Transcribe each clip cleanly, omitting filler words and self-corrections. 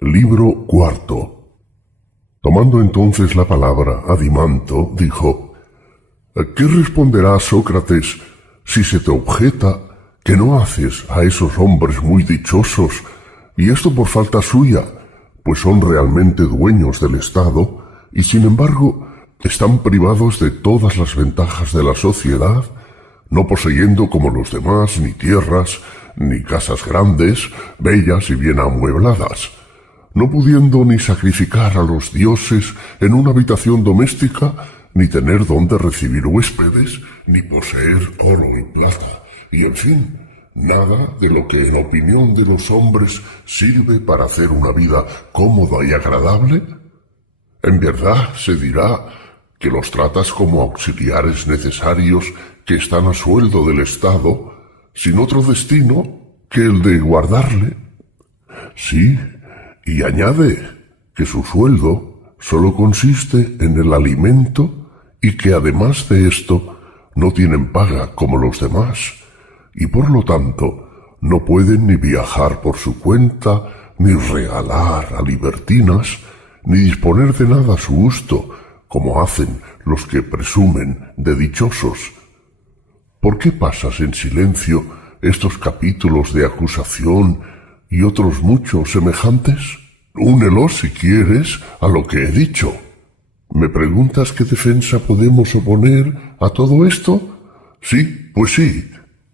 Libro cuarto. Tomando entonces la palabra Adimanto, dijo: ¿Qué responderá Sócrates si se te objeta que no haces a esos hombres muy dichosos, y esto por falta suya, pues son realmente dueños del Estado, y sin embargo están privados de todas las ventajas de la sociedad, no poseyendo como los demás ni tierras, ni casas grandes, bellas y bien amuebladas, no pudiendo ni sacrificar a los dioses en una habitación doméstica, ni tener donde recibir huéspedes, ni poseer oro y plata, y en fin, nada de lo que en opinión de los hombres sirve para hacer una vida cómoda y agradable? En verdad se dirá que los tratas como auxiliares necesarios que están a sueldo del Estado, sin otro destino que el de guardarle. Sí, y añade que su sueldo solo consiste en el alimento y que además de esto no tienen paga como los demás, y por lo tanto no pueden ni viajar por su cuenta, ni regalar a libertinas, ni disponer de nada a su gusto, como hacen los que presumen de dichosos. ¿Por qué pasas en silencio estos capítulos de acusación y otros muchos semejantes? Únelos, si quieres, a lo que he dicho. ¿Me preguntas qué defensa podemos oponer a todo esto? Sí, pues sí,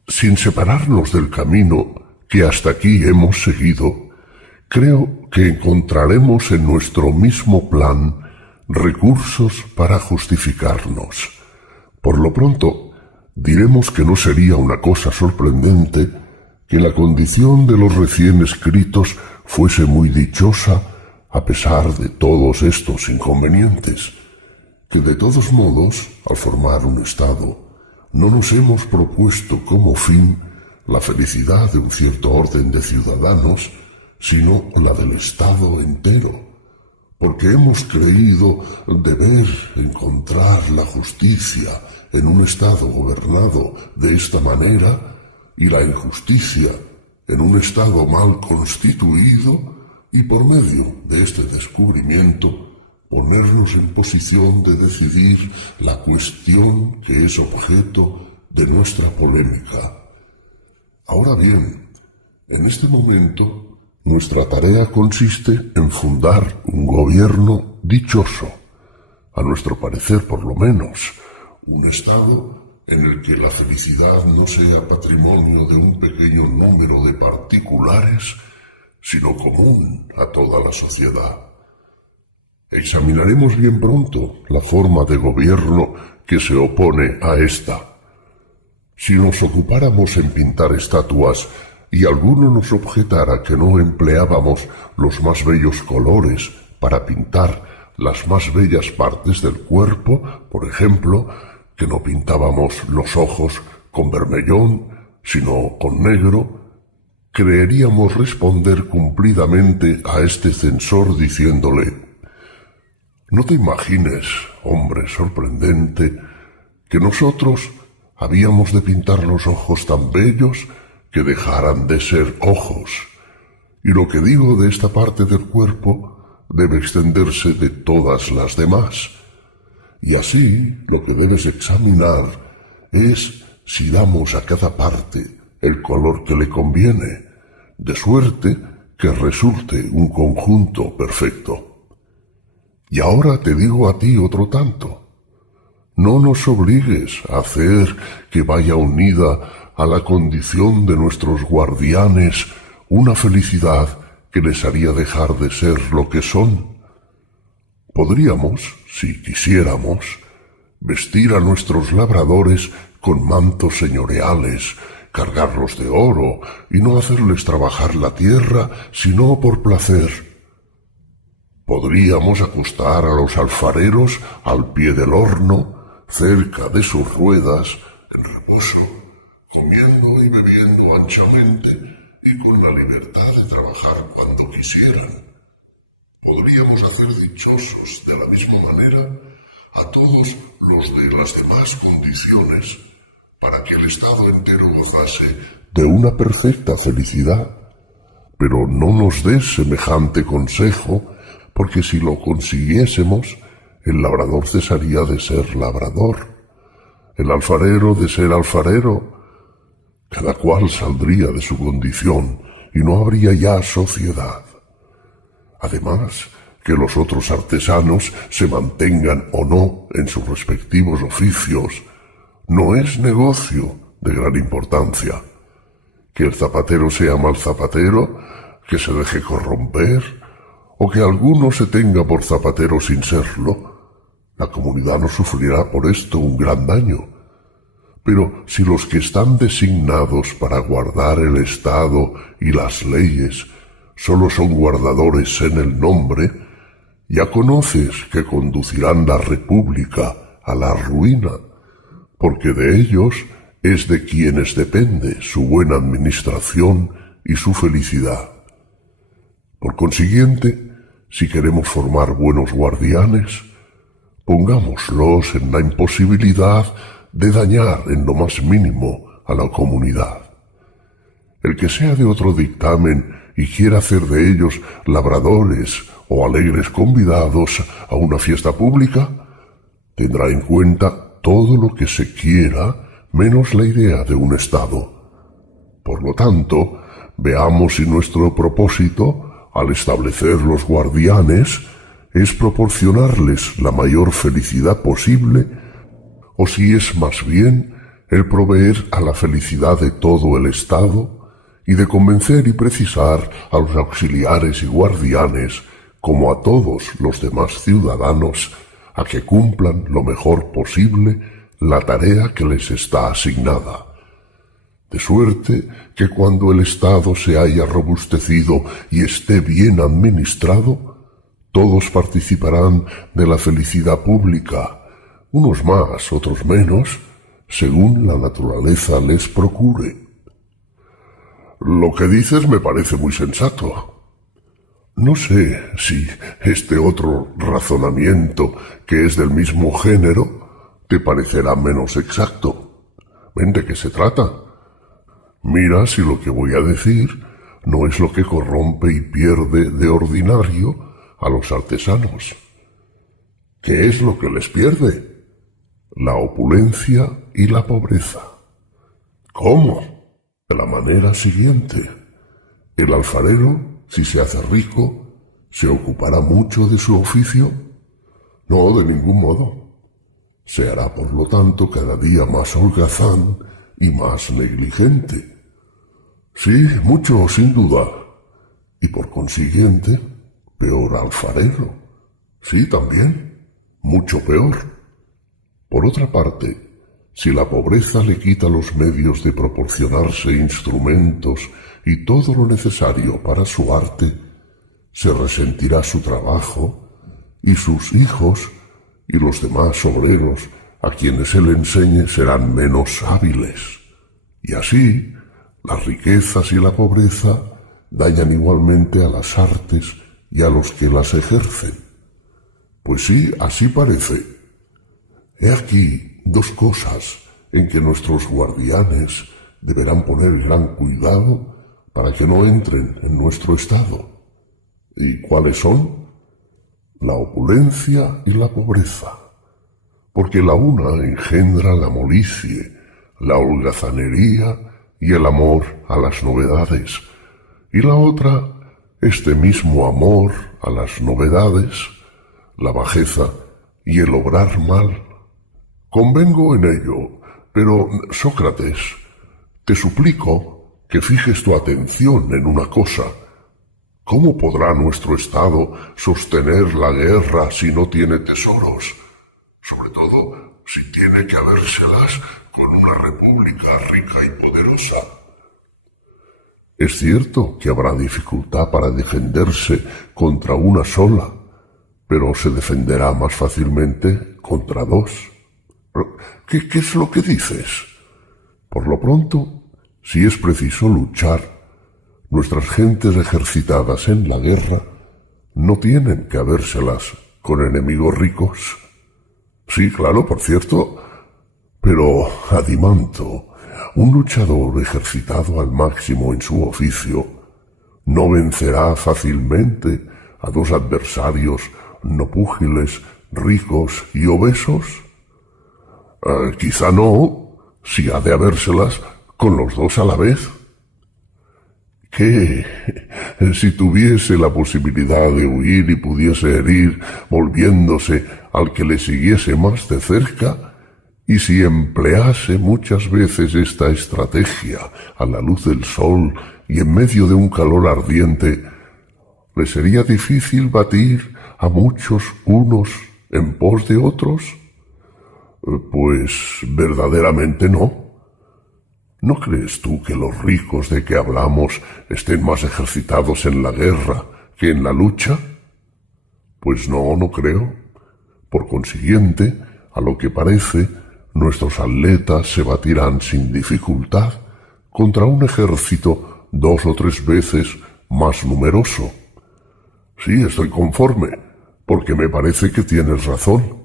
sin separarnos del camino que hasta aquí hemos seguido, creo que encontraremos en nuestro mismo plan recursos para justificarnos. Por lo pronto, diremos que no sería una cosa sorprendente que la condición de los recién escritos fuese muy dichosa a pesar de todos estos inconvenientes, que de todos modos, al formar un Estado, no nos hemos propuesto como fin la felicidad de un cierto orden de ciudadanos, sino la del Estado entero, porque hemos creído deber encontrar la justicia en un Estado gobernado de esta manera y la injusticia en un Estado mal constituido, y por medio de este descubrimiento ponernos en posición de decidir la cuestión que es objeto de nuestra polémica. Ahora bien, en este momento, nuestra tarea consiste en fundar un gobierno dichoso, a nuestro parecer por lo menos, un Estado en el que la felicidad no sea patrimonio de un pequeño número de particulares, sino común a toda la sociedad. Examinaremos bien pronto la forma de gobierno que se opone a esta. Si nos ocupáramos en pintar estatuas y alguno nos objetara que no empleábamos los más bellos colores para pintar las más bellas partes del cuerpo, por ejemplo, que no pintábamos los ojos con vermellón, sino con negro, creeríamos responder cumplidamente a este censor diciéndole: no te imagines, hombre sorprendente, que nosotros habíamos de pintar los ojos tan bellos que dejaran de ser ojos, y lo que digo de esta parte del cuerpo debe extenderse de todas las demás. Y así lo que debes examinar es si damos a cada parte el color que le conviene, de suerte que resulte un conjunto perfecto. Y ahora te digo a ti otro tanto: no nos obligues a hacer que vaya unida a la condición de nuestros guardianes una felicidad que les haría dejar de ser lo que son. Podríamos, si quisiéramos, vestir a nuestros labradores con mantos señoriales, cargarlos de oro y no hacerles trabajar la tierra sino por placer. Podríamos acostar a los alfareros al pie del horno, cerca de sus ruedas, en reposo, comiendo y bebiendo anchamente y con la libertad de trabajar cuando quisieran. Podríamos hacer dichosos de la misma manera a todos los de las demás condiciones, para que el Estado entero gozase de una perfecta felicidad, pero no nos des semejante consejo, porque si lo consiguiésemos, el labrador cesaría de ser labrador, el alfarero de ser alfarero, cada cual saldría de su condición y no habría ya sociedad. Además, que los otros artesanos se mantengan o no en sus respectivos oficios no es negocio de gran importancia. Que el zapatero sea mal zapatero, que se deje corromper, o que alguno se tenga por zapatero sin serlo, la comunidad no sufrirá por esto un gran daño. Pero si los que están designados para guardar el Estado y las leyes solo son guardadores en el nombre, ya conoces que conducirán la república a la ruina, porque de ellos es de quienes depende su buena administración y su felicidad. Por consiguiente, si queremos formar buenos guardianes, pongámoslos en la imposibilidad de dañar en lo más mínimo a la comunidad. El que sea de otro dictamen y quiera hacer de ellos labradores o alegres convidados a una fiesta pública, tendrá en cuenta todo lo que se quiera menos la idea de un Estado. Por lo tanto, veamos si nuestro propósito, al establecer los guardianes, es proporcionarles la mayor felicidad posible, o si es más bien el proveer a la felicidad de todo el Estado y de convencer y precisar a los auxiliares y guardianes, como a todos los demás ciudadanos, a que cumplan lo mejor posible la tarea que les está asignada. De suerte que cuando el Estado se haya robustecido y esté bien administrado, todos participarán de la felicidad pública, unos más, otros menos, según la naturaleza les procure. Lo que dices me parece muy sensato. No sé si este otro razonamiento, que es del mismo género, te parecerá menos exacto. ¿Ven de qué se trata? Mira si lo que voy a decir no es lo que corrompe y pierde de ordinario a los artesanos. ¿Qué es lo que les pierde? La opulencia y la pobreza. ¿Cómo? De la manera siguiente. El alfarero, si se hace rico, ¿se ocupará mucho de su oficio? No, de ningún modo. Se hará, por lo tanto, cada día más holgazán y más negligente. Sí, mucho, sin duda. Y por consiguiente, peor alfarero. Sí, también, mucho peor. Por otra parte, si la pobreza le quita los medios de proporcionarse instrumentos y todo lo necesario para su arte, se resentirá su trabajo, y sus hijos y los demás obreros a quienes él enseñe serán menos hábiles. Y así, las riquezas y la pobreza dañan igualmente a las artes y a los que las ejercen. Pues sí, así parece. He aquí dos cosas en que nuestros guardianes deberán poner gran cuidado para que no entren en nuestro estado. ¿Y cuáles son? La opulencia y la pobreza, porque la una engendra la molicie, la holgazanería y el amor a las novedades, y la otra, este mismo amor a las novedades, la bajeza y el obrar mal. Convengo en ello, pero, Sócrates, te suplico que fijes tu atención en una cosa. ¿Cómo podrá nuestro Estado sostener la guerra si no tiene tesoros? Sobre todo, si tiene que habérselas con una república rica y poderosa. Es cierto que habrá dificultad para defenderse contra una sola, pero se defenderá más fácilmente contra dos. ¿Qué es lo que dices? Por lo pronto, si es preciso luchar, nuestras gentes ejercitadas en la guerra no tienen que habérselas con enemigos ricos. Sí, claro, por cierto, pero Adimanto, un luchador ejercitado al máximo en su oficio, no vencerá fácilmente a dos adversarios no púgiles, ricos y obesos? Quizá no, si ha de habérselas con los dos a la vez. ¿Qué? Si tuviese la posibilidad de huir y pudiese herir, volviéndose al que le siguiese más de cerca, y si emplease muchas veces esta estrategia a la luz del sol y en medio de un calor ardiente, ¿le sería difícil batir a muchos unos en pos de otros? Pues verdaderamente no. ¿No crees tú que los ricos de que hablamos estén más ejercitados en la guerra que en la lucha? Pues no, no creo. Por consiguiente, a lo que parece, nuestros atletas se batirán sin dificultad contra un ejército 2 o 3 veces más numeroso. Sí, estoy conforme, porque me parece que tienes razón.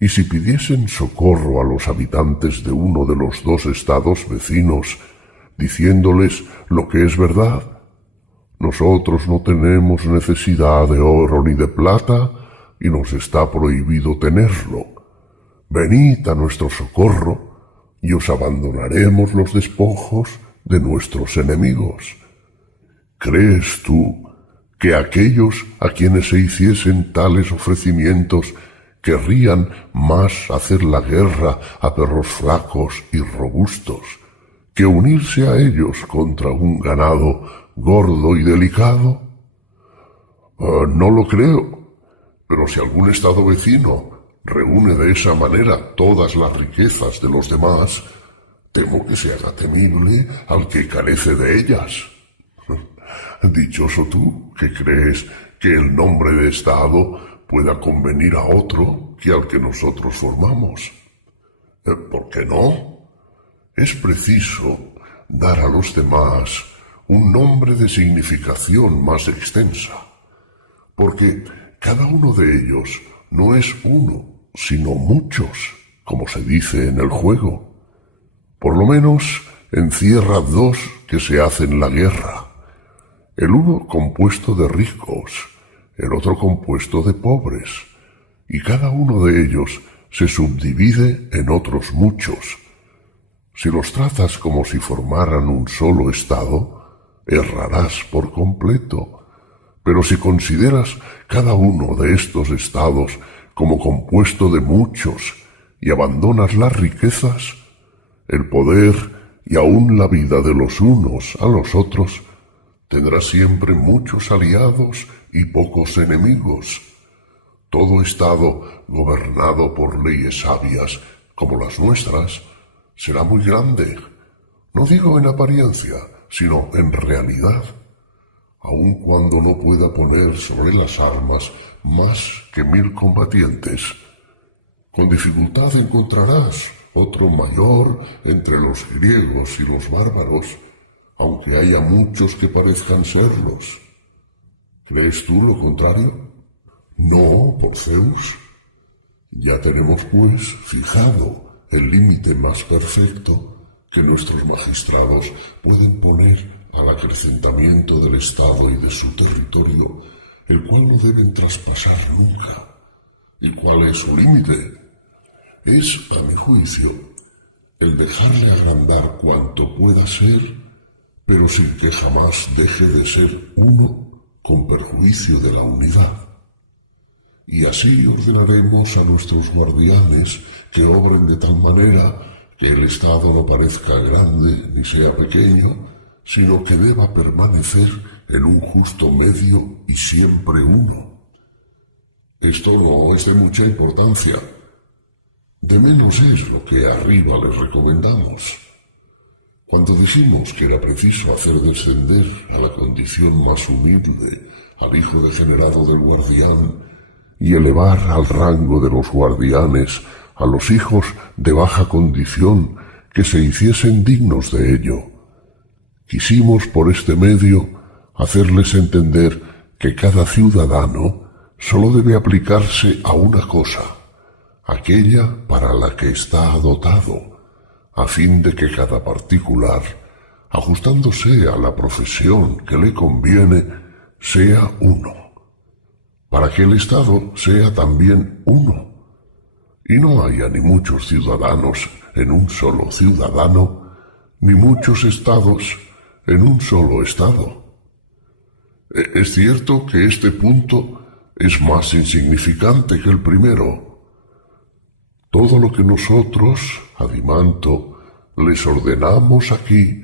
Y si pidiesen socorro a los habitantes de uno de los 2 estados vecinos, diciéndoles lo que es verdad, nosotros no tenemos necesidad de oro ni de plata, y nos está prohibido tenerlo. Venid a nuestro socorro, y os abandonaremos los despojos de nuestros enemigos. ¿Crees tú que aquellos a quienes se hiciesen tales ofrecimientos querrían más hacer la guerra a perros flacos y robustos que unirse a ellos contra un ganado gordo y delicado? No lo creo, pero si algún estado vecino reúne de esa manera todas las riquezas de los demás, temo que se haga temible al que carece de ellas. Dichoso tú, que crees que el nombre de estado pueda convenir a otro que al que nosotros formamos. ¿Por qué no? Es preciso dar a los demás un nombre de significación más extensa, porque cada uno de ellos no es uno, sino muchos, como se dice en el juego. Por lo menos encierra 2 que se hacen la guerra, el uno compuesto de ricos, el otro compuesto de pobres, y cada uno de ellos se subdivide en otros muchos. Si los tratas como si formaran un solo estado, errarás por completo. Pero si consideras cada uno de estos estados como compuesto de muchos y abandonas las riquezas, el poder y aun la vida de los unos a los otros, tendrás siempre muchos aliados y pocos enemigos. Todo estado gobernado por leyes sabias como las nuestras será muy grande, no digo en apariencia, sino en realidad, aun cuando no pueda poner sobre las armas más que 1000 combatientes. Con dificultad encontrarás otro mayor entre los griegos y los bárbaros, aunque haya muchos que parezcan serlos. ¿Crees tú lo contrario? No, por Zeus. Ya tenemos, pues, fijado el límite más perfecto que nuestros magistrados pueden poner al acrecentamiento del Estado y de su territorio, el cual no deben traspasar nunca. ¿Y cuál es su límite? Es, a mi juicio, el dejarle agrandar cuanto pueda ser, pero sin que jamás deje de ser uno con perjuicio de la unidad. Y así ordenaremos a nuestros guardianes que obren de tal manera que el Estado no parezca grande ni sea pequeño, sino que deba permanecer en un justo medio y siempre uno. Esto no es de mucha importancia. De menos es lo que arriba les recomendamos. Cuando dijimos que era preciso hacer descender a la condición más humilde al hijo degenerado del guardián y elevar al rango de los guardianes a los hijos de baja condición que se hiciesen dignos de ello, quisimos por este medio hacerles entender que cada ciudadano sólo debe aplicarse a una cosa, aquella para la que está dotado, a fin de que cada particular ajustándose a la profesión que le conviene, sea uno, para que el Estado sea también uno, y no haya ni muchos ciudadanos en un solo ciudadano, ni muchos estados en un solo estado. Es cierto que este punto es más insignificante que el primero. Todo lo que nosotros, Adimanto, les ordenamos aquí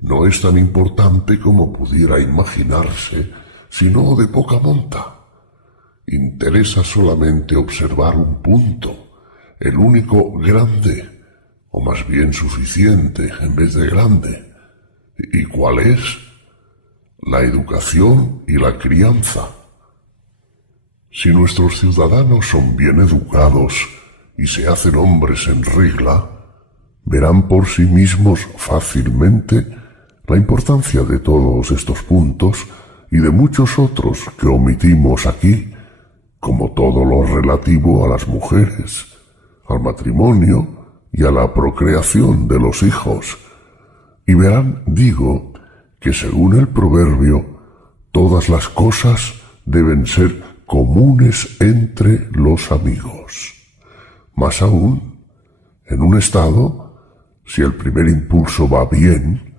no es tan importante como pudiera imaginarse, sino de poca monta. Interesa solamente observar un punto, el único grande, o más bien suficiente en vez de grande. ¿Y cuál es? La educación y la crianza. Si nuestros ciudadanos son bien educados y se hacen hombres en regla, verán por sí mismos fácilmente la importancia de todos estos puntos y de muchos otros que omitimos aquí, como todo lo relativo a las mujeres, al matrimonio y a la procreación de los hijos. Y verán, digo, que según el proverbio, todas las cosas deben ser comunes entre los amigos. Más aún, en un estado, si el primer impulso va bien,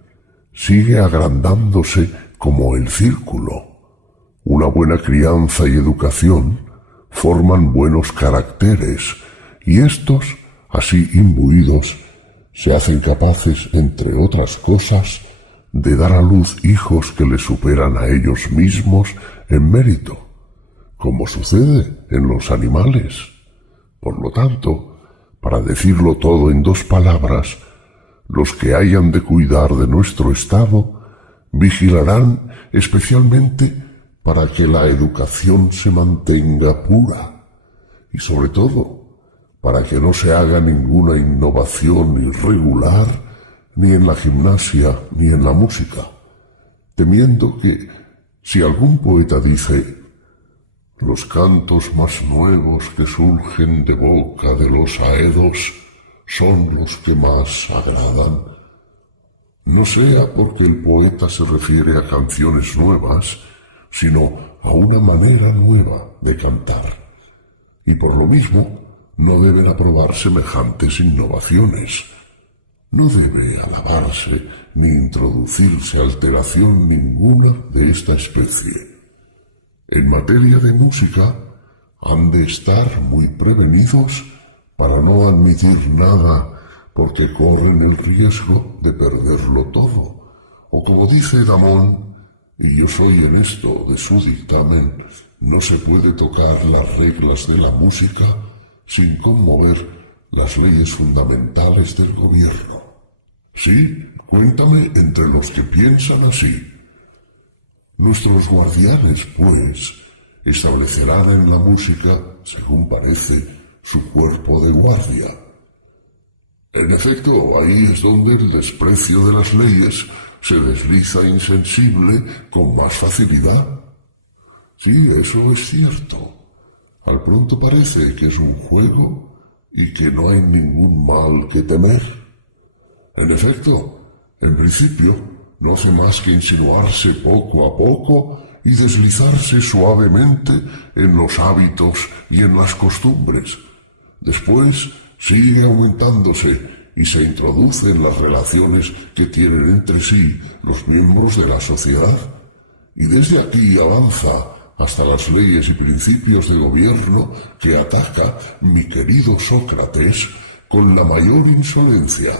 sigue agrandándose como el círculo. Una buena crianza y educación forman buenos caracteres, y estos, así imbuidos, se hacen capaces, entre otras cosas, de dar a luz hijos que les superan a ellos mismos en mérito, como sucede en los animales. Por lo tanto, para decirlo todo en dos palabras, los que hayan de cuidar de nuestro estado vigilarán especialmente para que la educación se mantenga pura y sobre todo para que no se haga ninguna innovación irregular ni en la gimnasia ni en la música, temiendo que si algún poeta dice «Los cantos más nuevos que surgen de boca de los aedos son los que más agradan», no sea porque el poeta se refiere a canciones nuevas, sino a una manera nueva de cantar. Y por lo mismo, no deben aprobar semejantes innovaciones. No debe alabarse ni introducirse alteración ninguna de esta especie. En materia de música, han de estar muy prevenidos para no admitir nada porque corren el riesgo de perderlo todo. O como dice Damón, y yo soy en esto de su dictamen, no se puede tocar las reglas de la música sin conmover las leyes fundamentales del gobierno. Sí, cuéntame entre los que piensan así. Nuestros guardianes, pues, establecerán en la música, según parece, su cuerpo de guardia. En efecto, ahí es donde el desprecio de las leyes se desliza insensible con más facilidad. Sí, eso es cierto. Al pronto parece que es un juego y que no hay ningún mal que temer. En efecto, en principio, no hace más que insinuarse poco a poco y deslizarse suavemente en los hábitos y en las costumbres. Después sigue aumentándose y se introduce en las relaciones que tienen entre sí los miembros de la sociedad. Y desde aquí avanza hasta las leyes y principios de gobierno que ataca mi querido Sócrates con la mayor insolencia,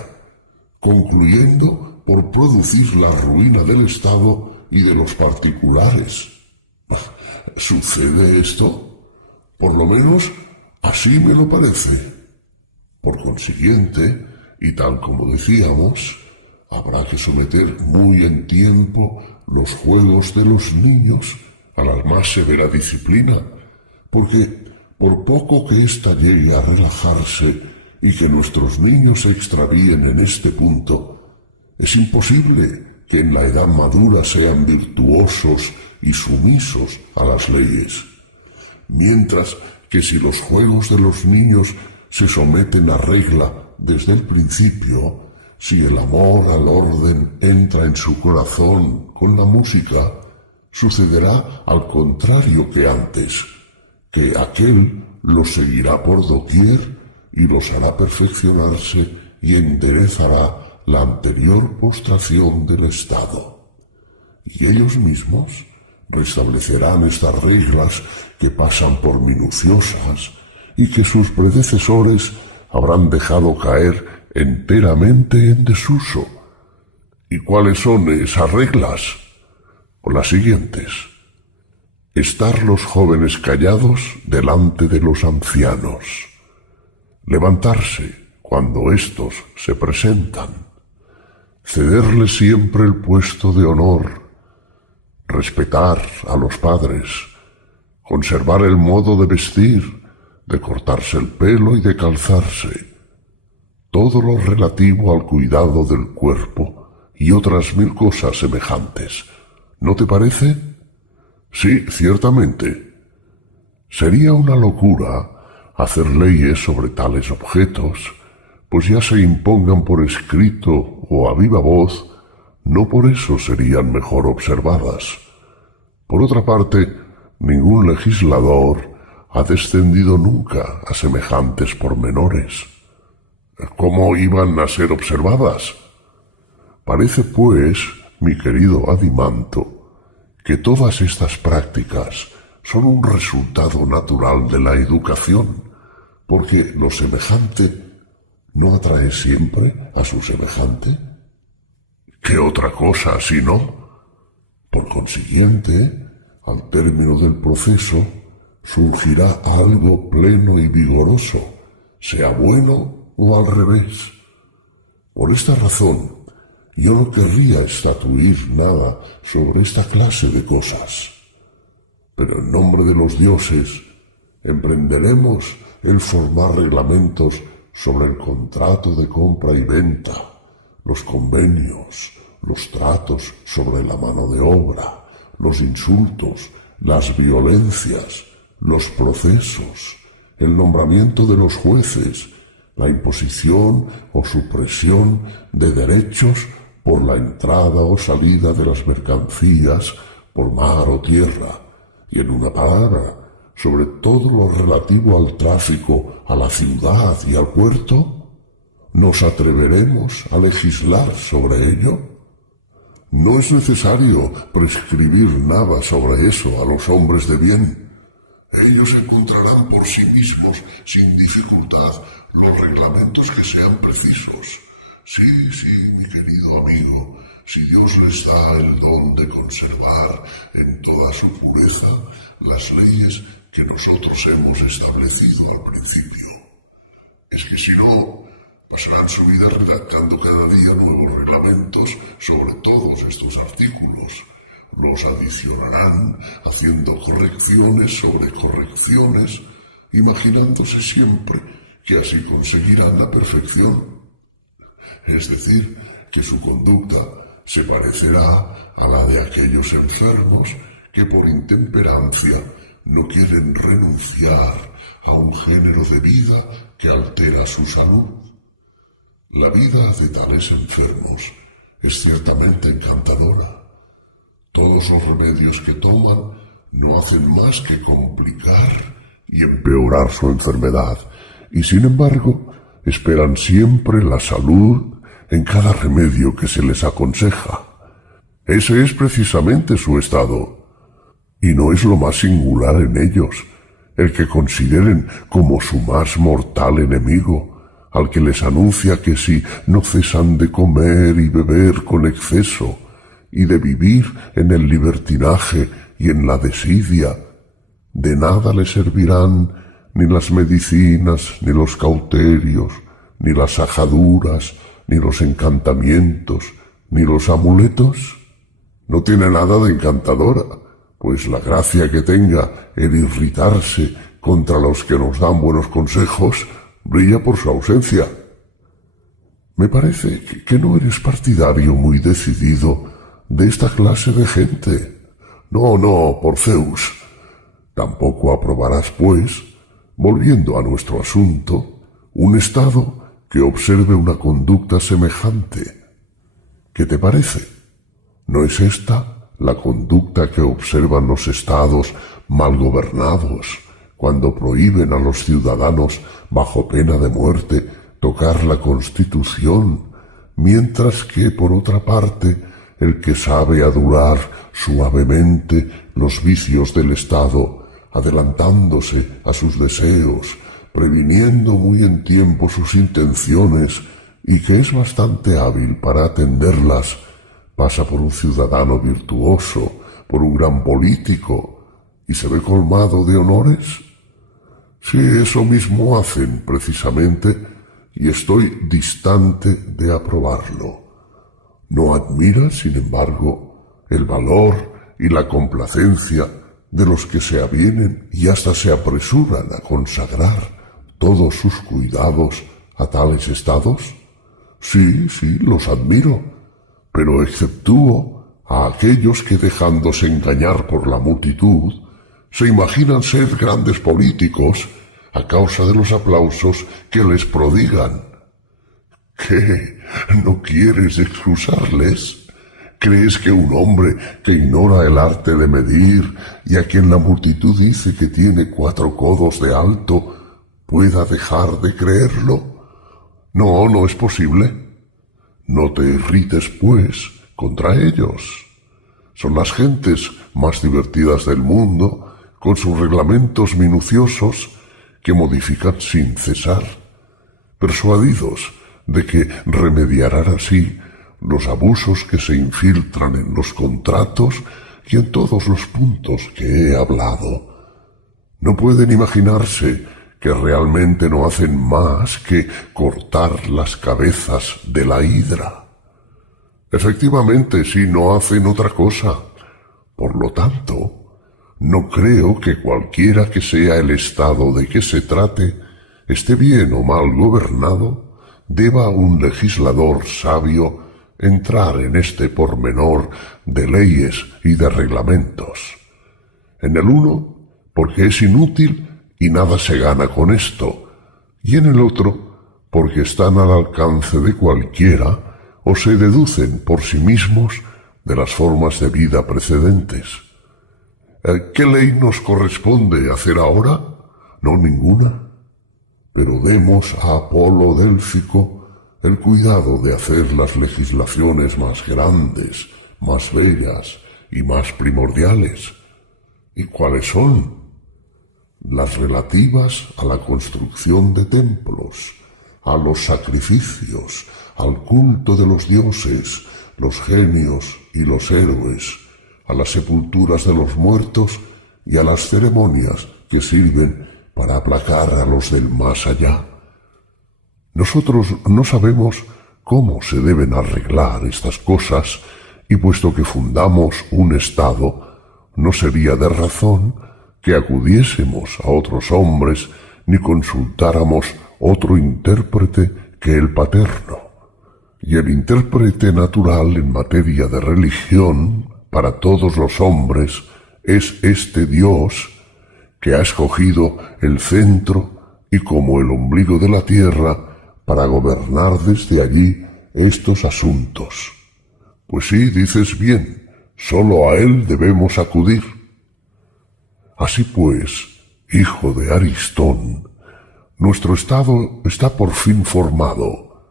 concluyendo por producir la ruina del Estado y de los particulares. ¿Sucede esto? Por lo menos así me lo parece. Por consiguiente, y tal como decíamos, habrá que someter muy en tiempo los juegos de los niños a la más severa disciplina, porque por poco que ésta llegue a relajarse y que nuestros niños se extravíen en este punto, es imposible que en la edad madura sean virtuosos y sumisos a las leyes. Mientras que si los juegos de los niños se someten a regla desde el principio, Si el amor al orden entra en su corazón con la música, sucederá al contrario que antes, que aquel los seguirá por doquier y los hará perfeccionarse y enderezará la anterior postración del estado. Y ellos mismos restablecerán estas reglas que pasan por minuciosas y que sus predecesores habrán dejado caer enteramente en desuso. ¿Y cuáles son esas reglas? O las siguientes: estar los jóvenes callados delante de los ancianos, levantarse cuando éstos se presentan, cederles siempre el puesto de honor, respetar a los padres, conservar el modo de vestir, de cortarse el pelo y de calzarse, todo lo relativo al cuidado del cuerpo y otras 1000 cosas semejantes. ¿No te parece? Sí, ciertamente. Sería una locura hacer leyes sobre tales objetos, pues ya se impongan por escrito o a viva voz, no por eso serían mejor observadas. Por otra parte, ningún legislador ha descendido nunca a semejantes pormenores. ¿Cómo iban a ser observadas? Parece, pues, mi querido Adimanto, que todas estas prácticas son un resultado natural de la educación, porque lo semejante no atrae siempre a su semejante. ¿Qué otra cosa, si no? Por consiguiente, al término del proceso, surgirá algo pleno y vigoroso, sea bueno o al revés. Por esta razón, yo no querría estatuir nada sobre esta clase de cosas. Pero en nombre de los dioses, emprenderemos el formar reglamentos sobre el contrato de compra y venta, los convenios, los tratos sobre la mano de obra, los insultos, las violencias, los procesos, el nombramiento de los jueces, la imposición o supresión de derechos por la entrada o salida de las mercancías por mar o tierra, y en una palabra, sobre todo lo relativo al tráfico a la ciudad y al puerto. ¿Nos atreveremos a legislar sobre ello? No es necesario prescribir nada sobre eso a los hombres de bien. Ellos encontrarán por sí mismos, sin dificultad, los reglamentos que sean precisos. Sí, mi querido amigo, si Dios les da el don de conservar en toda su pureza las leyes que nosotros hemos establecido al principio. Es que si no, pasarán su vida redactando cada día nuevos reglamentos sobre todos estos artículos. Los adicionarán haciendo correcciones sobre correcciones, imaginándose siempre que así conseguirán la perfección. Es decir, que su conducta se parecerá a la de aquellos enfermos que por intemperancia no quieren renunciar a un género de vida que altera su salud. La vida de tales enfermos es ciertamente encantadora. Todos los remedios que toman no hacen más que complicar y empeorar su enfermedad, y sin embargo esperan siempre la salud en cada remedio que se les aconseja. Ese es precisamente su estado, y no es lo más singular en ellos el que consideren como su más mortal enemigo al que les anuncia que si no cesan de comer y beber con exceso y de vivir en el libertinaje y en la desidia, de nada les servirán ni las medicinas, ni los cauterios, ni las ajaduras, ni los encantamientos, ni los amuletos. No tiene nada de encantadora, pues la gracia que tenga el irritarse contra los que nos dan buenos consejos brilla por su ausencia. Me parece que no eres partidario muy decidido de esta clase de gente. No, por Zeus. Tampoco aprobarás, pues, volviendo a nuestro asunto, un estado que observe una conducta semejante. ¿Qué te parece? ¿No es esta la conducta que observan los estados mal gobernados cuando prohíben a los ciudadanos bajo pena de muerte tocar la Constitución, mientras que, por otra parte, el que sabe adular suavemente los vicios del Estado, adelantándose a sus deseos, previniendo muy en tiempo sus intenciones y que es bastante hábil para atenderlas, pasa por un ciudadano virtuoso, por un gran político y se ve colmado de honores? Sí, eso mismo hacen precisamente y estoy distante de aprobarlo. ¿No admiras, sin embargo, el valor y la complacencia de los que se avienen y hasta se apresuran a consagrar todos sus cuidados a tales estados? Sí, los admiro, pero exceptúo a aquellos que, dejándose engañar por la multitud, se imaginan ser grandes políticos a causa de los aplausos que les prodigan. ¿Qué? ¿No quieres excusarles? ¿Crees que un hombre que ignora el arte de medir y a quien la multitud dice que tiene 4 codos de alto pueda dejar de creerlo? No es posible. No te irrites, pues, contra ellos. Son las gentes más divertidas del mundo, con sus reglamentos minuciosos que modifican sin cesar, persuadidos de que remediarán así los abusos que se infiltran en los contratos y en todos los puntos que he hablado. No pueden imaginarse que realmente no hacen más que cortar las cabezas de la hidra. Efectivamente, sí, no hacen otra cosa. Por lo tanto, no creo que cualquiera que sea el estado de que se trate, esté bien o mal gobernado, deba un legislador sabio entrar en este pormenor de leyes y de reglamentos. En el uno, porque es inútil y nada se gana con esto, y en el otro, porque están al alcance de cualquiera o se deducen por sí mismos de las formas de vida precedentes. ¿Qué ley nos corresponde hacer ahora? No, ninguna. Pero demos a Apolo Délfico el cuidado de hacer las legislaciones más grandes, más bellas y más primordiales. ¿Y cuáles son? Las relativas a la construcción de templos, a los sacrificios, al culto de los dioses, los genios y los héroes, a las sepulturas de los muertos y a las ceremonias que sirven para aplacar a los del más allá. Nosotros no sabemos cómo se deben arreglar estas cosas y puesto que fundamos un Estado, no sería de razón que acudiésemos a otros hombres ni consultáramos otro intérprete que el paterno. Y el intérprete natural en materia de religión para todos los hombres es este Dios que ha escogido el centro y como el ombligo de la tierra para gobernar desde allí estos asuntos. Pues sí, dices bien, sólo a él debemos acudir. Así pues, hijo de Aristón, nuestro estado está por fin formado.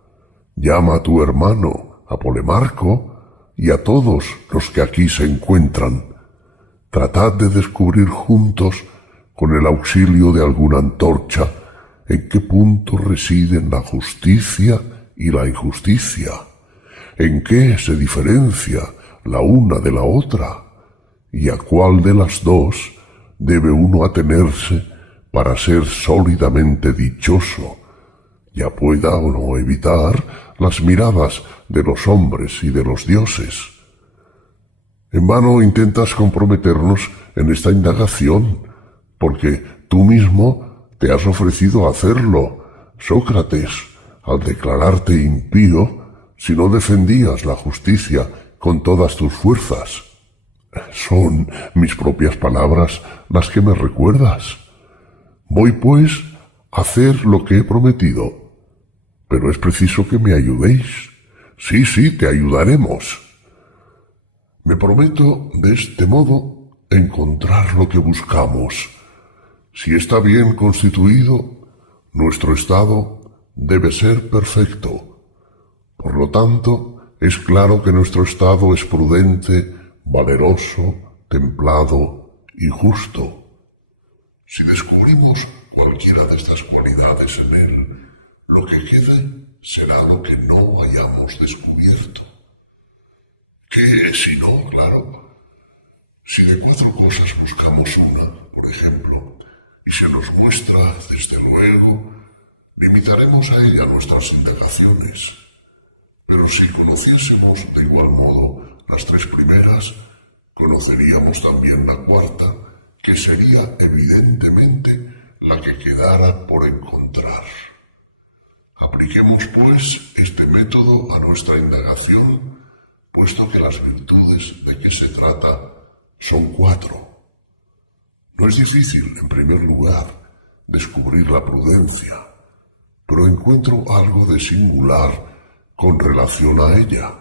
Llama a tu hermano, a Polemarco, y a todos los que aquí se encuentran. Tratad de descubrir juntos, con el auxilio de alguna antorcha, en qué punto residen la justicia y la injusticia, en qué se diferencia la una de la otra, y a cuál de las dos debe uno atenerse para ser sólidamente dichoso, ya pueda o no evitar las miradas de los hombres y de los dioses. En vano intentas comprometernos en esta indagación, porque tú mismo te has ofrecido a hacerlo, Sócrates, al declararte impío si no defendías la justicia con todas tus fuerzas. Son mis propias palabras las que me recuerdas. Voy, pues, a hacer lo que he prometido. pero es preciso que me ayudéis. Sí, sí, te ayudaremos. Me prometo, de este modo, encontrar lo que buscamos. Si está bien constituido, nuestro estado debe ser perfecto. Por lo tanto, es claro que nuestro estado es prudente, valeroso, templado y justo. Si descubrimos cualquiera de estas cualidades en él, lo que quede será lo que no hayamos descubierto. ¿Qué es si no, claro? Si de 4 cosas buscamos una, por ejemplo, y se nos muestra, desde luego, limitaremos a ella nuestras indagaciones. Pero si conociésemos de igual modo las 3 primeras, conoceríamos también la cuarta, que sería evidentemente la que quedara por encontrar. Apliquemos, pues, este método a nuestra indagación, puesto que las virtudes de que se trata son 4. No es difícil, en primer lugar, descubrir la prudencia, pero encuentro algo de singular con relación a ella.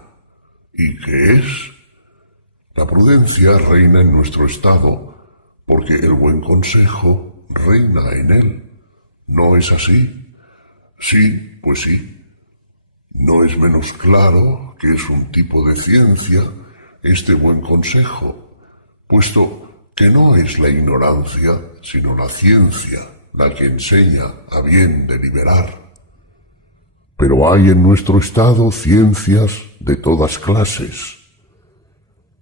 ¿Y qué es? La prudencia reina en nuestro estado, porque el buen consejo reina en él. ¿No es así? Sí, pues sí. No es menos claro que es un tipo de ciencia este buen consejo, puesto que no es la ignorancia, sino la ciencia la que enseña a bien deliberar. Pero hay en nuestro estado ciencias de todas clases.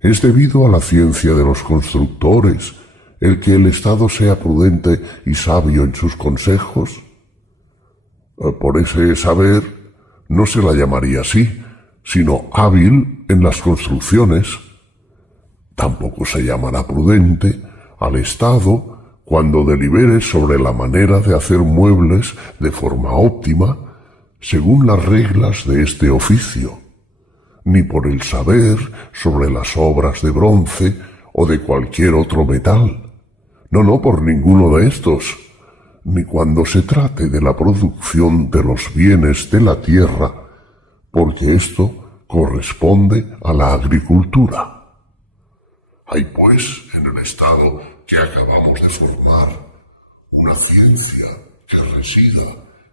¿Es debido a la ciencia de los constructores el que el estado sea prudente y sabio en sus consejos? Por ese saber no se la llamaría así, sino hábil en las construcciones. Tampoco se llamará prudente al estado cuando delibere sobre la manera de hacer muebles de forma óptima, según las reglas de este oficio, ni por el saber sobre las obras de bronce o de cualquier otro metal. No, por ninguno de estos, ni cuando se trate de la producción de los bienes de la tierra, porque esto corresponde a la agricultura. Hay, pues, en el estado que acabamos de formar una ciencia que resida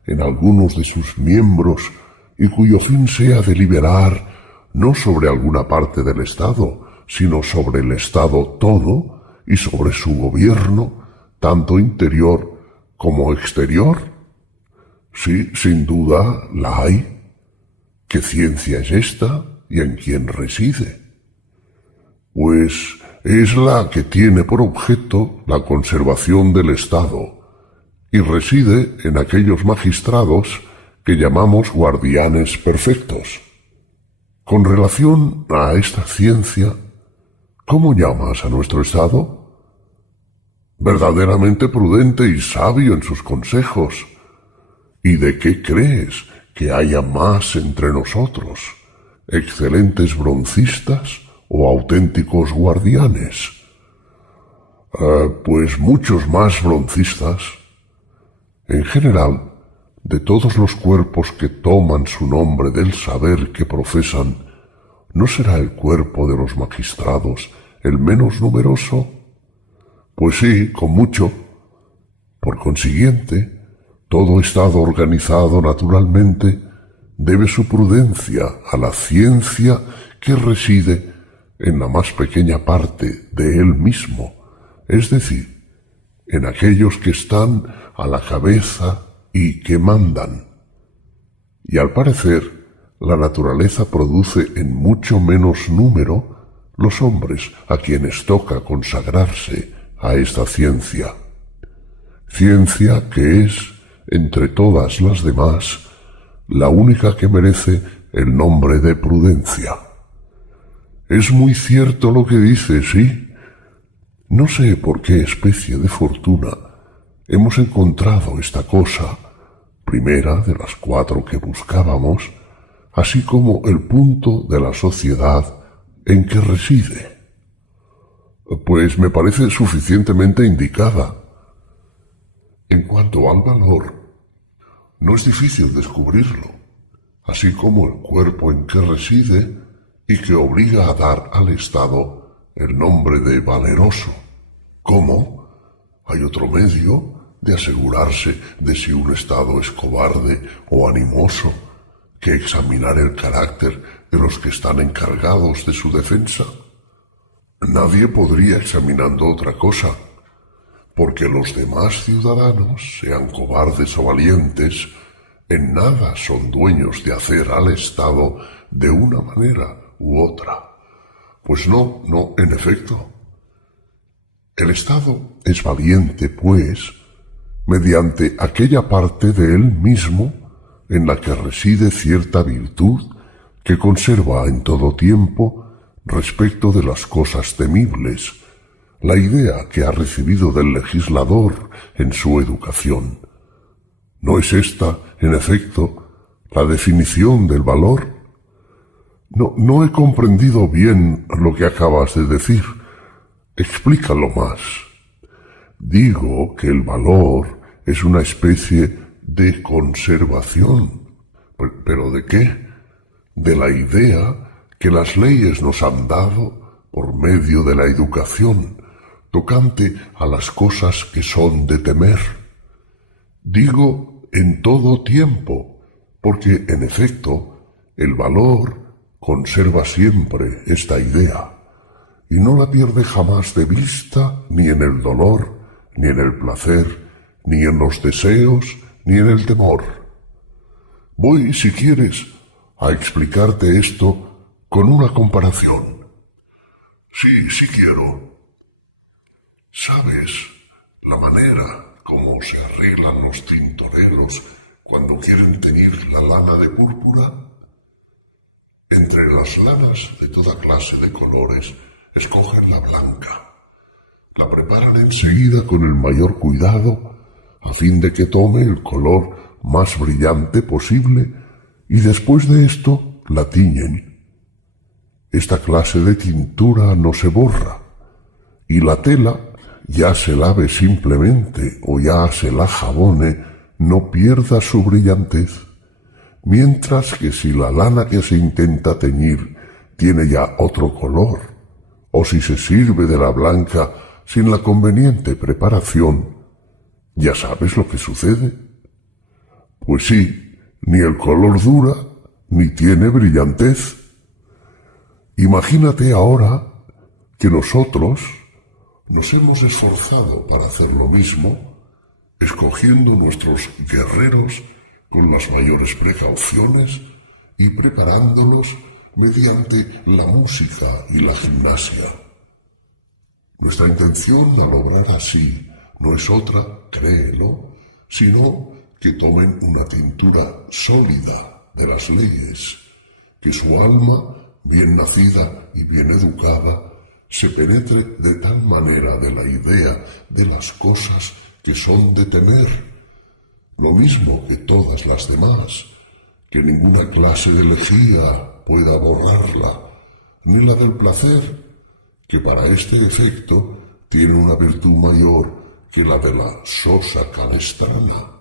en algunos de sus miembros y cuyo fin sea deliberar no sobre alguna parte del estado, sino sobre el estado todo y sobre su gobierno, tanto interior como exterior. Sí, sin duda la hay. ¿Qué ciencia es esta y en quién reside? Pues es la que tiene por objeto la conservación del Estado y reside en aquellos magistrados que llamamos guardianes perfectos. Con relación a esta ciencia, ¿cómo llamas a nuestro Estado? Verdaderamente prudente y sabio en sus consejos. ¿Y de qué crees que haya más entre nosotros? ¿Excelentes broncistas o auténticos guardianes? Pues muchos más broncistas. En general, de todos los cuerpos que toman su nombre del saber que profesan, ¿no será el cuerpo de los magistrados el menos numeroso? Pues sí, con mucho. Por consiguiente, todo estado organizado naturalmente debe su prudencia a la ciencia que reside en la más pequeña parte de él mismo, es decir, en aquellos que están a la cabeza y que mandan. Y al parecer, la naturaleza produce en mucho menos número los hombres a quienes toca consagrarse a esta ciencia. Ciencia que es, entre todas las demás, la única que merece el nombre de prudencia. Es muy cierto lo que dice, sí. No sé por qué especie de fortuna hemos encontrado esta cosa, primera de las 4 que buscábamos, así como el punto de la sociedad en que reside. Pues me parece suficientemente indicada. En cuanto al valor, no es difícil descubrirlo. así como el cuerpo en que reside y que obliga a dar al Estado el nombre de valeroso. ¿Cómo? Hay otro medio de asegurarse de si un Estado es cobarde o animoso que examinar el carácter de los que están encargados de su defensa. Nadie podría examinando otra cosa, porque los demás ciudadanos, sean cobardes o valientes, en nada son dueños de hacer al Estado de una manera u otra. Pues no, en efecto. El Estado es valiente, pues, mediante aquella parte de él mismo en la que reside cierta virtud que conserva en todo tiempo respecto de las cosas temibles, la idea que ha recibido del legislador en su educación. ¿No es esta, en efecto, la definición del valor? No he comprendido bien lo que acabas de decir. Explícalo más. Digo que el valor es una especie de conservación. ¿Pero de qué? De la idea que las leyes nos han dado por medio de la educación, tocante a las cosas que son de temer. Digo en todo tiempo, porque en efecto el valor conserva siempre esta idea, y no la pierde jamás de vista ni en el dolor, ni en el placer, ni en los deseos, ni en el temor. Voy, si quieres, a explicarte esto con una comparación. Sí quiero. ¿Sabes la manera como se arreglan los tintoreros cuando quieren teñir la lana de púrpura? Entre las lanas de toda clase de colores escogen la blanca. La preparan enseguida con el mayor cuidado a fin de que tome el color más brillante posible y después de esto la tiñen. Esta clase de tintura no se borra y la tela, ya se lave simplemente o ya se la jabone, no pierda su brillantez, mientras que si la lana que se intenta teñir tiene ya otro color, o si se sirve de la blanca sin la conveniente preparación, ¿ya sabes lo que sucede? Pues sí, ni el color dura, ni tiene brillantez. Imagínate ahora que nosotros nos hemos esforzado para hacer lo mismo, escogiendo nuestros guerreros con las mayores precauciones y preparándolos mediante la música y la gimnasia. Nuestra intención al obrar así no es otra, créelo, sino que tomen una tintura sólida de las leyes, que su alma, bien nacida y bien educada, se penetre de tal manera de la idea de las cosas que son de temer, lo mismo que todas las demás, que ninguna clase de elegía pueda borrarla, ni la del placer, que para este efecto tiene una virtud mayor que la de la sosa calestrana,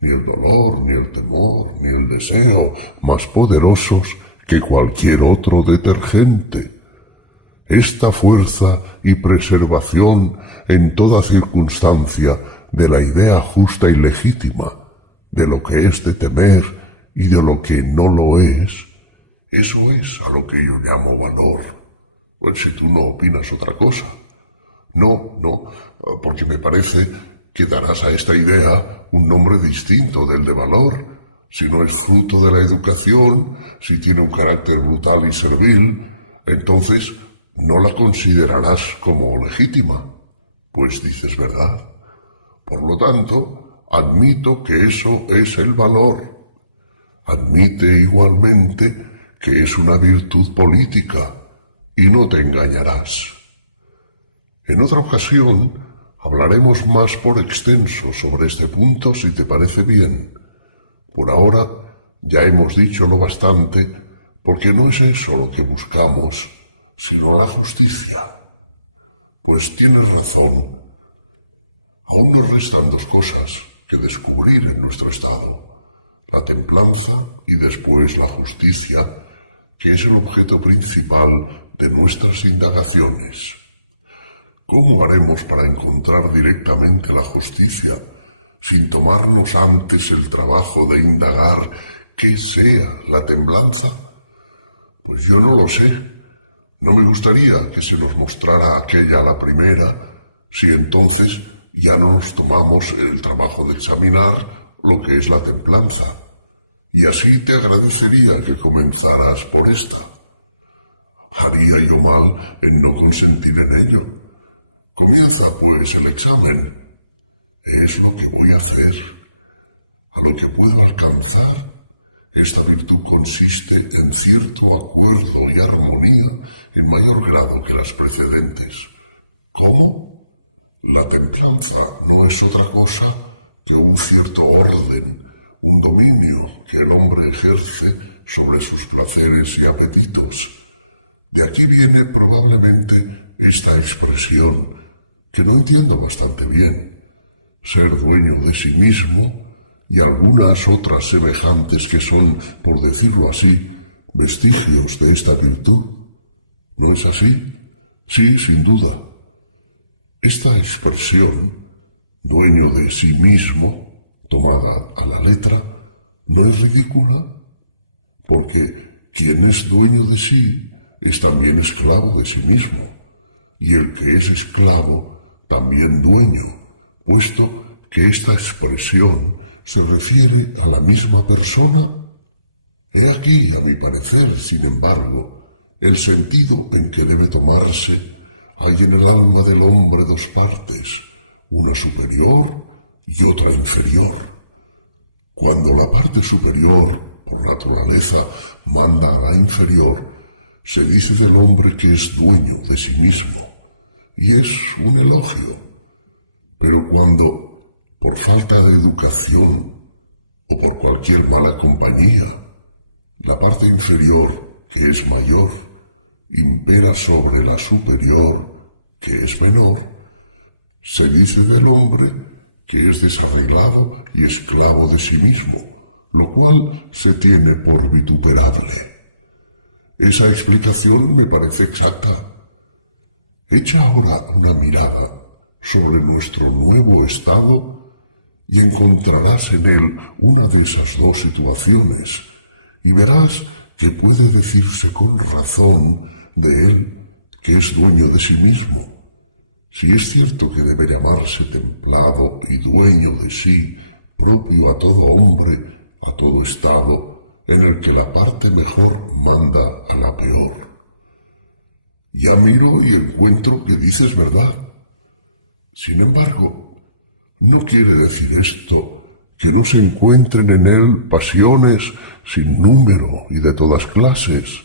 ni el dolor, ni el temor, ni el deseo, más poderosos que cualquier otro detergente. Esta fuerza y preservación en toda circunstancia de la idea justa y legítima, de lo que es de temer y de lo que no lo es, eso es a lo que yo llamo valor. Pues si tú no opinas otra cosa. No, porque me parece que darás a esta idea un nombre distinto del de valor, si no es fruto de la educación, si tiene un carácter brutal y servil, entonces no la considerarás como legítima. Pues dices verdad. Por lo tanto, admito que eso es el valor. Admite igualmente que es una virtud política y no te engañarás. En otra ocasión hablaremos más por extenso sobre este punto si te parece bien. Por ahora ya hemos dicho lo bastante, porque no es eso lo que buscamos, sino la justicia. Pues tienes razón. Aún nos restan dos cosas que descubrir en nuestro estado: la templanza y después la justicia, que es el objeto principal de nuestras indagaciones. ¿Cómo haremos para encontrar directamente la justicia sin tomarnos antes el trabajo de indagar qué sea la templanza? Pues yo no lo sé. No me gustaría que se nos mostrara aquella a la primera, si entonces ya no nos tomamos el trabajo de examinar lo que es la templanza. Y así te agradecería que comenzaras por esta. Haría yo mal en no consentir en ello. Comienza pues el examen. Es lo que voy a hacer. A lo que puedo alcanzar. Esta virtud consiste en cierto acuerdo y armonía en mayor grado que las precedentes. ¿Cómo? La templanza no es otra cosa que un cierto orden, un dominio que el hombre ejerce sobre sus placeres y apetitos. De aquí viene probablemente esta expresión, que no entiendo bastante bien: ser dueño de sí mismo, y algunas otras semejantes que son, por decirlo así, vestigios de esta virtud. ¿No es así? Sí, sin duda. Esta expresión, dueño de sí mismo, tomada a la letra, no es ridícula, porque quien es dueño de sí es también esclavo de sí mismo, y el que es esclavo también dueño, puesto que esta expresión se refiere a la misma persona. He aquí, a mi parecer, sin embargo, el sentido en que debe tomarse. Hay en el alma del hombre dos partes, una superior y otra inferior. Cuando la parte superior, por naturaleza, manda a la inferior, se dice del hombre que es dueño de sí mismo, y es un elogio. Pero cuando, por falta de educación o por cualquier mala compañía, la parte inferior, que es mayor, impera sobre la superior, que es menor, se dice del hombre que es desarreglado y esclavo de sí mismo, lo cual se tiene por vituperable. Esa explicación me parece exacta. Echa ahora una mirada sobre nuestro nuevo estado y encontrarás en él una de esas dos situaciones, y verás que puede decirse con razón de él que es dueño de sí mismo. Si es cierto que debe llamarse templado y dueño de sí, propio a todo hombre, a todo estado, en el que la parte mejor manda a la peor. Ya miro y encuentro que dices verdad. Sin embargo, no quiere decir esto que no se encuentren en él pasiones sin número y de todas clases,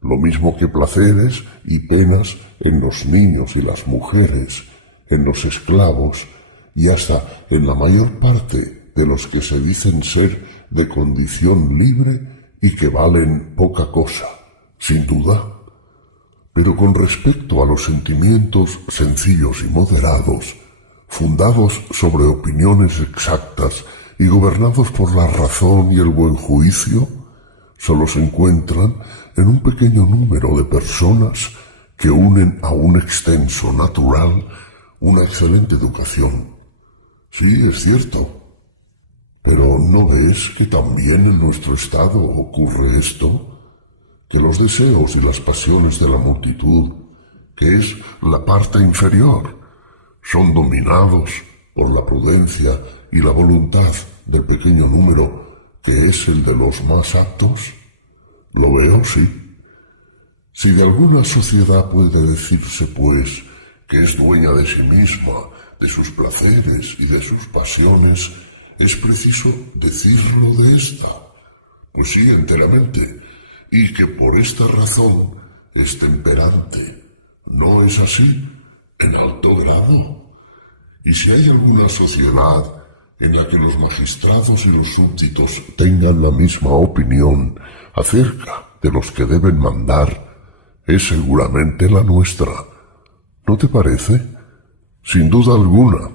lo mismo que placeres y penas en los niños y las mujeres, en los esclavos y hasta en la mayor parte de los que se dicen ser de condición libre y que valen poca cosa, sin duda. Pero con respecto a los sentimientos sencillos y moderados, fundados sobre opiniones exactas y gobernados por la razón y el buen juicio, solo se encuentran en un pequeño número de personas que unen a un extenso natural una excelente educación. Sí, es cierto. Pero ¿no ves que también en nuestro estado ocurre esto? Que los deseos y las pasiones de la multitud, que es la parte inferior, son dominados por la prudencia y la voluntad del pequeño número, que es el de los más aptos. Lo veo, sí. Si de alguna sociedad puede decirse, pues, que es dueña de sí misma, de sus placeres y de sus pasiones, es preciso decirlo de esta. Pues sí, enteramente, y que por esta razón es temperante. ¿No es así? En alto grado. Y si hay alguna sociedad en la que los magistrados y los súbditos tengan la misma opinión acerca de los que deben mandar, es seguramente la nuestra. ¿No te parece? Sin duda alguna.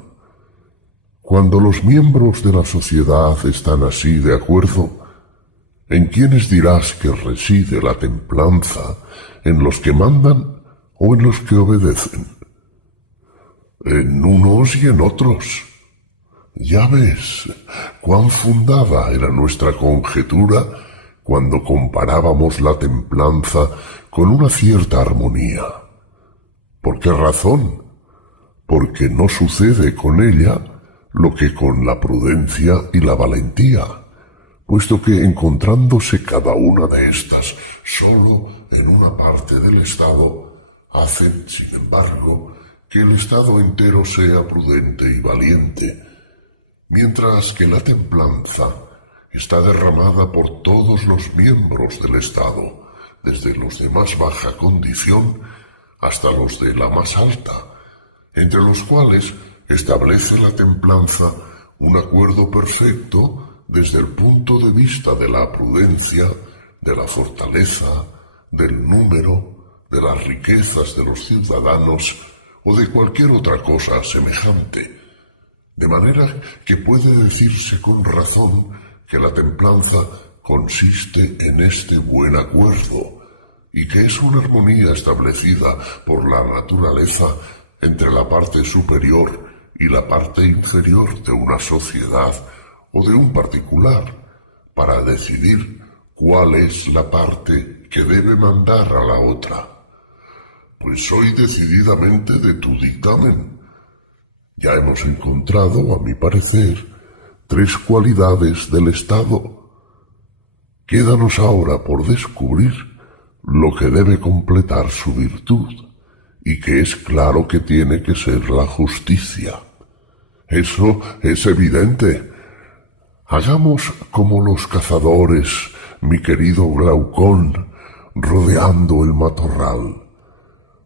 Cuando los miembros de la sociedad están así de acuerdo, ¿en quiénes dirás que reside la templanza? ¿En los que mandan o en los que obedecen? En unos y en otros. Ya ves cuán fundada era nuestra conjetura cuando comparábamos la templanza con una cierta armonía. ¿Por qué razón? Porque no sucede con ella lo que con la prudencia y la valentía, puesto que encontrándose cada una de estas solo en una parte del Estado, hacen, sin embargo, que el Estado entero sea prudente y valiente, mientras que la templanza está derramada por todos los miembros del Estado, desde los de más baja condición hasta los de la más alta, entre los cuales establece la templanza un acuerdo perfecto desde el punto de vista de la prudencia, de la fortaleza, del número, de las riquezas de los ciudadanos o de cualquier otra cosa semejante, de manera que puede decirse con razón que la templanza consiste en este buen acuerdo y que es una armonía establecida por la naturaleza entre la parte superior y la parte inferior de una sociedad o de un particular para decidir cuál es la parte que debe mandar a la otra. Pues soy decididamente de tu dictamen. Ya hemos encontrado, a mi parecer, 3 cualidades del Estado. Quédanos ahora por descubrir lo que debe completar su virtud, y que es claro que tiene que ser la justicia. Eso es evidente. Hagamos como los cazadores, mi querido Glaucón, rodeando el matorral.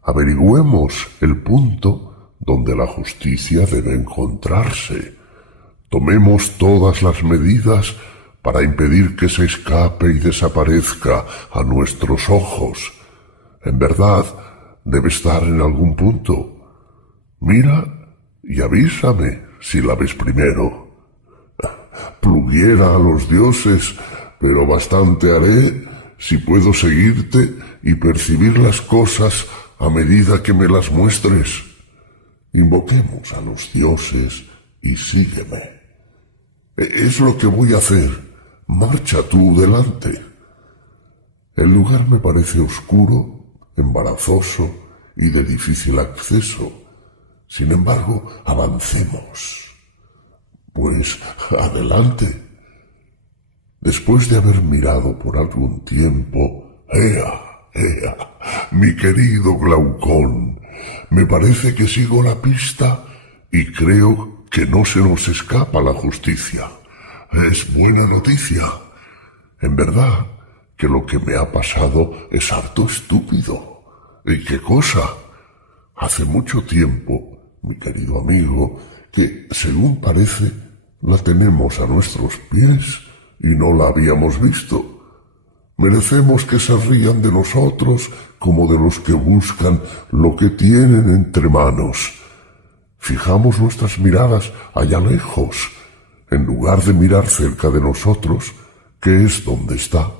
Averigüemos el punto donde la justicia debe encontrarse. Tomemos todas las medidas para impedir que se escape y desaparezca a nuestros ojos. En verdad, debe estar en algún punto. Mira y avísame si la ves primero. Pluguiera a los dioses, pero bastante haré si puedo seguirte y percibir las cosas a medida que me las muestres. Invoquemos a los dioses y sígueme. Es lo que voy a hacer. Marcha tú delante. El lugar me parece oscuro, embarazoso y de difícil acceso. Sin embargo, avancemos. Pues adelante. Después de haber mirado por algún tiempo, ¡ea! Mi querido Glaucón, me parece que sigo la pista y creo que no se nos escapa la justicia. Es buena noticia. En verdad que lo que me ha pasado es harto estúpido. ¿Y qué cosa? Hace mucho tiempo, mi querido amigo, que, según parece, la tenemos a nuestros pies y no la habíamos visto. Merecemos que se rían de nosotros como de los que buscan lo que tienen entre manos. Fijamos nuestras miradas allá lejos, en lugar de mirar cerca de nosotros, que es donde está.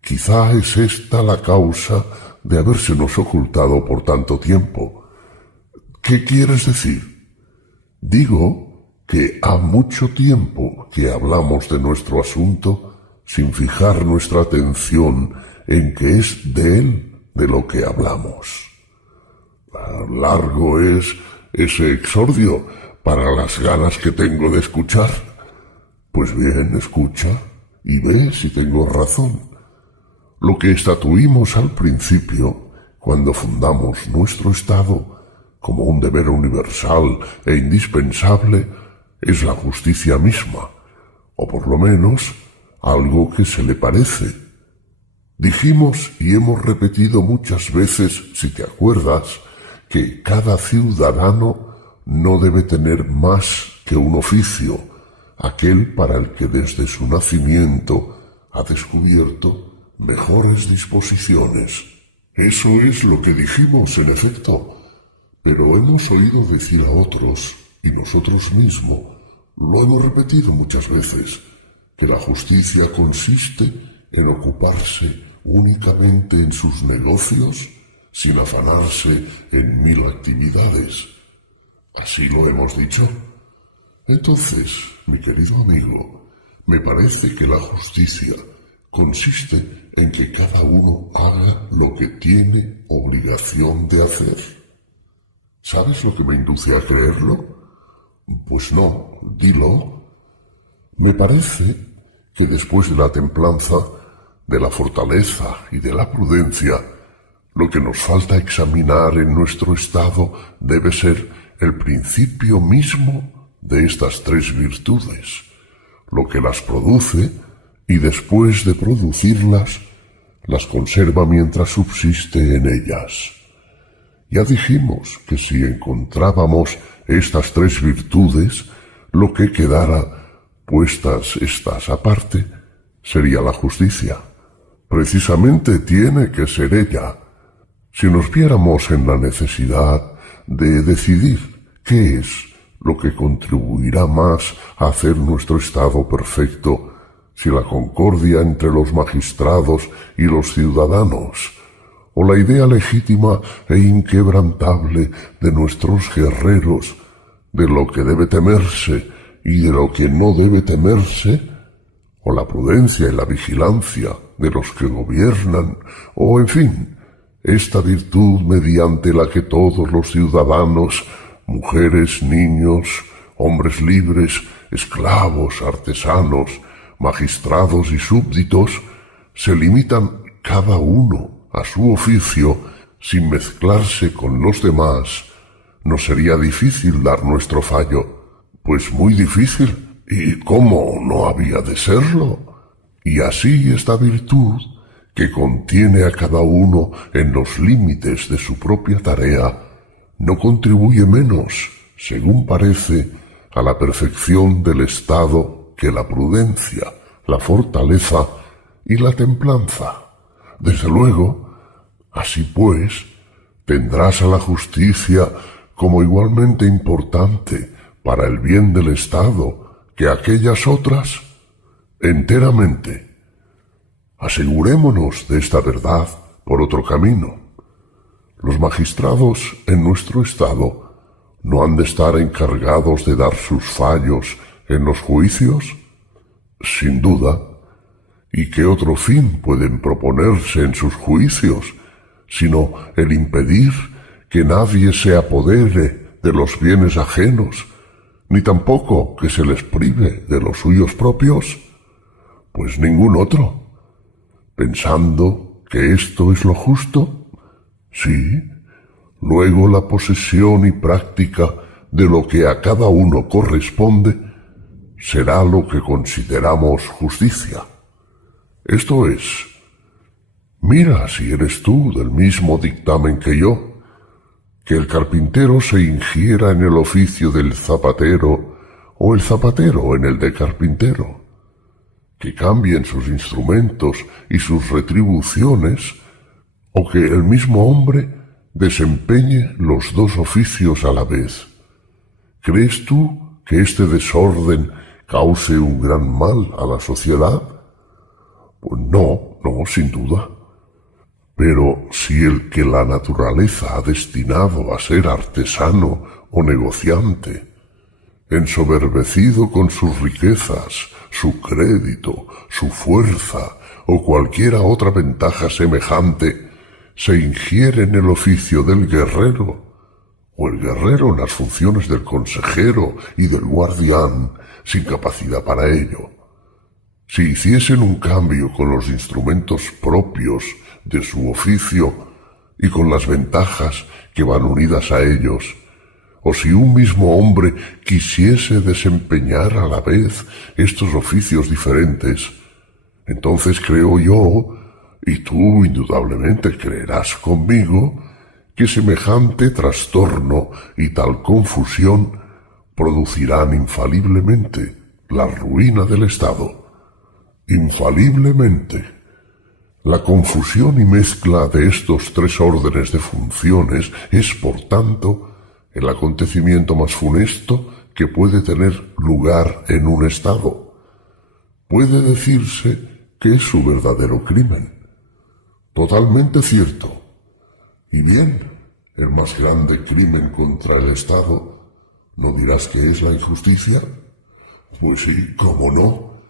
Quizá es esta la causa de habérsenos ocultado por tanto tiempo. ¿Qué quieres decir? Digo que ha mucho tiempo que hablamos de nuestro asunto sin fijar nuestra atención en que es de él de lo que hablamos. Largo es ese exordio para las ganas que tengo de escuchar. Pues bien, escucha y ve si tengo razón. Lo que estatuimos al principio, cuando fundamos nuestro Estado, como un deber universal e indispensable, es la justicia misma, o por lo menos algo que se le parece. Dijimos y hemos repetido muchas veces, si te acuerdas, que cada ciudadano no debe tener más que un oficio, aquel para el que desde su nacimiento ha descubierto mejores disposiciones. Eso es lo que dijimos, en efecto, pero hemos oído decir a otros, y nosotros mismos, Lo hemos repetido muchas veces, que la justicia consiste en ocuparse únicamente en sus negocios sin afanarse en mil actividades. Así lo hemos dicho. Entonces, mi querido amigo, me parece que la justicia consiste en que cada uno haga lo que tiene obligación de hacer. ¿Sabes lo que me induce a creerlo? Pues no, dilo. Me parece que después de la templanza, de la fortaleza y de la prudencia, lo que nos falta examinar en nuestro estado debe ser el principio mismo de estas tres virtudes, lo que las produce y después de producirlas, las conserva mientras subsiste en ellas. Ya dijimos que si encontrábamos estas tres virtudes, lo que quedara, puestas estas aparte, sería la justicia. Precisamente tiene que ser ella. Si nos viéramos en la necesidad de decidir qué es lo que contribuirá más a hacer nuestro estado perfecto, si la concordia entre los magistrados y los ciudadanos, o la idea legítima e inquebrantable de nuestros guerreros, de lo que debe temerse y de lo que no debe temerse, o la prudencia y la vigilancia de los que gobiernan, o en fin, esta virtud mediante la que todos los ciudadanos, mujeres, niños, hombres libres, esclavos, artesanos, magistrados y súbditos, se limitan cada uno a su oficio sin mezclarse con los demás, no sería difícil dar nuestro fallo, pues muy difícil, y cómo no había de serlo. Y así esta virtud, que contiene a cada uno en los límites de su propia tarea, no contribuye menos, según parece, a la perfección del estado que la prudencia, la fortaleza y la templanza. Desde luego, así pues, tendrás a la justicia como igualmente importante para el bien del Estado que aquellas otras, enteramente. Asegurémonos de esta verdad por otro camino. Los magistrados en nuestro Estado no han de estar encargados de dar sus fallos en los juicios, sin duda. ¿Y qué otro fin pueden proponerse en sus juicios, sino el impedir que nadie se apodere de los bienes ajenos, ni tampoco que se les prive de los suyos propios? Pues ningún otro. Pensando que esto es lo justo, sí, luego la posesión y práctica de lo que a cada uno corresponde será lo que consideramos justicia. Esto es, mira si eres tú del mismo dictamen que yo, que el carpintero se ingiera en el oficio del zapatero o el zapatero en el de carpintero, que cambien sus instrumentos y sus retribuciones, o que el mismo hombre desempeñe los dos oficios a la vez. ¿Crees tú que este desorden cause un gran mal a la sociedad? Pues no, sin duda. Pero si el que la naturaleza ha destinado a ser artesano o negociante, ensoberbecido con sus riquezas, su crédito, su fuerza o cualquiera otra ventaja semejante, se ingiere en el oficio del guerrero, o el guerrero en las funciones del consejero y del guardián, sin capacidad para ello. Si hiciesen un cambio con los instrumentos propios de su oficio y con las ventajas que van unidas a ellos, o si un mismo hombre quisiese desempeñar a la vez estos oficios diferentes, entonces creo yo, y tú indudablemente creerás conmigo, que semejante trastorno y tal confusión producirán infaliblemente la ruina del Estado. Infaliblemente. La confusión y mezcla de estos tres órdenes de funciones es, por tanto, el acontecimiento más funesto que puede tener lugar en un estado. Puede decirse que es su verdadero crimen. Totalmente cierto. Y bien, el más grande crimen contra el Estado, ¿no dirás que es la injusticia? Pues sí, cómo no.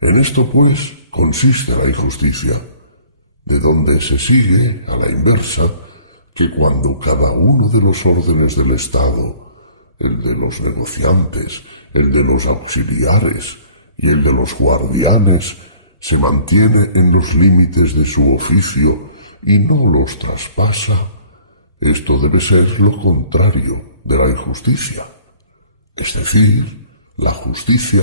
En esto, pues, consiste la injusticia, de donde se sigue, a la inversa, que cuando cada uno de los órdenes del Estado, el de los negociantes, el de los auxiliares y el de los guardianes, se mantiene en los límites de su oficio y no los traspasa, esto debe ser lo contrario de la injusticia, es decir, la justicia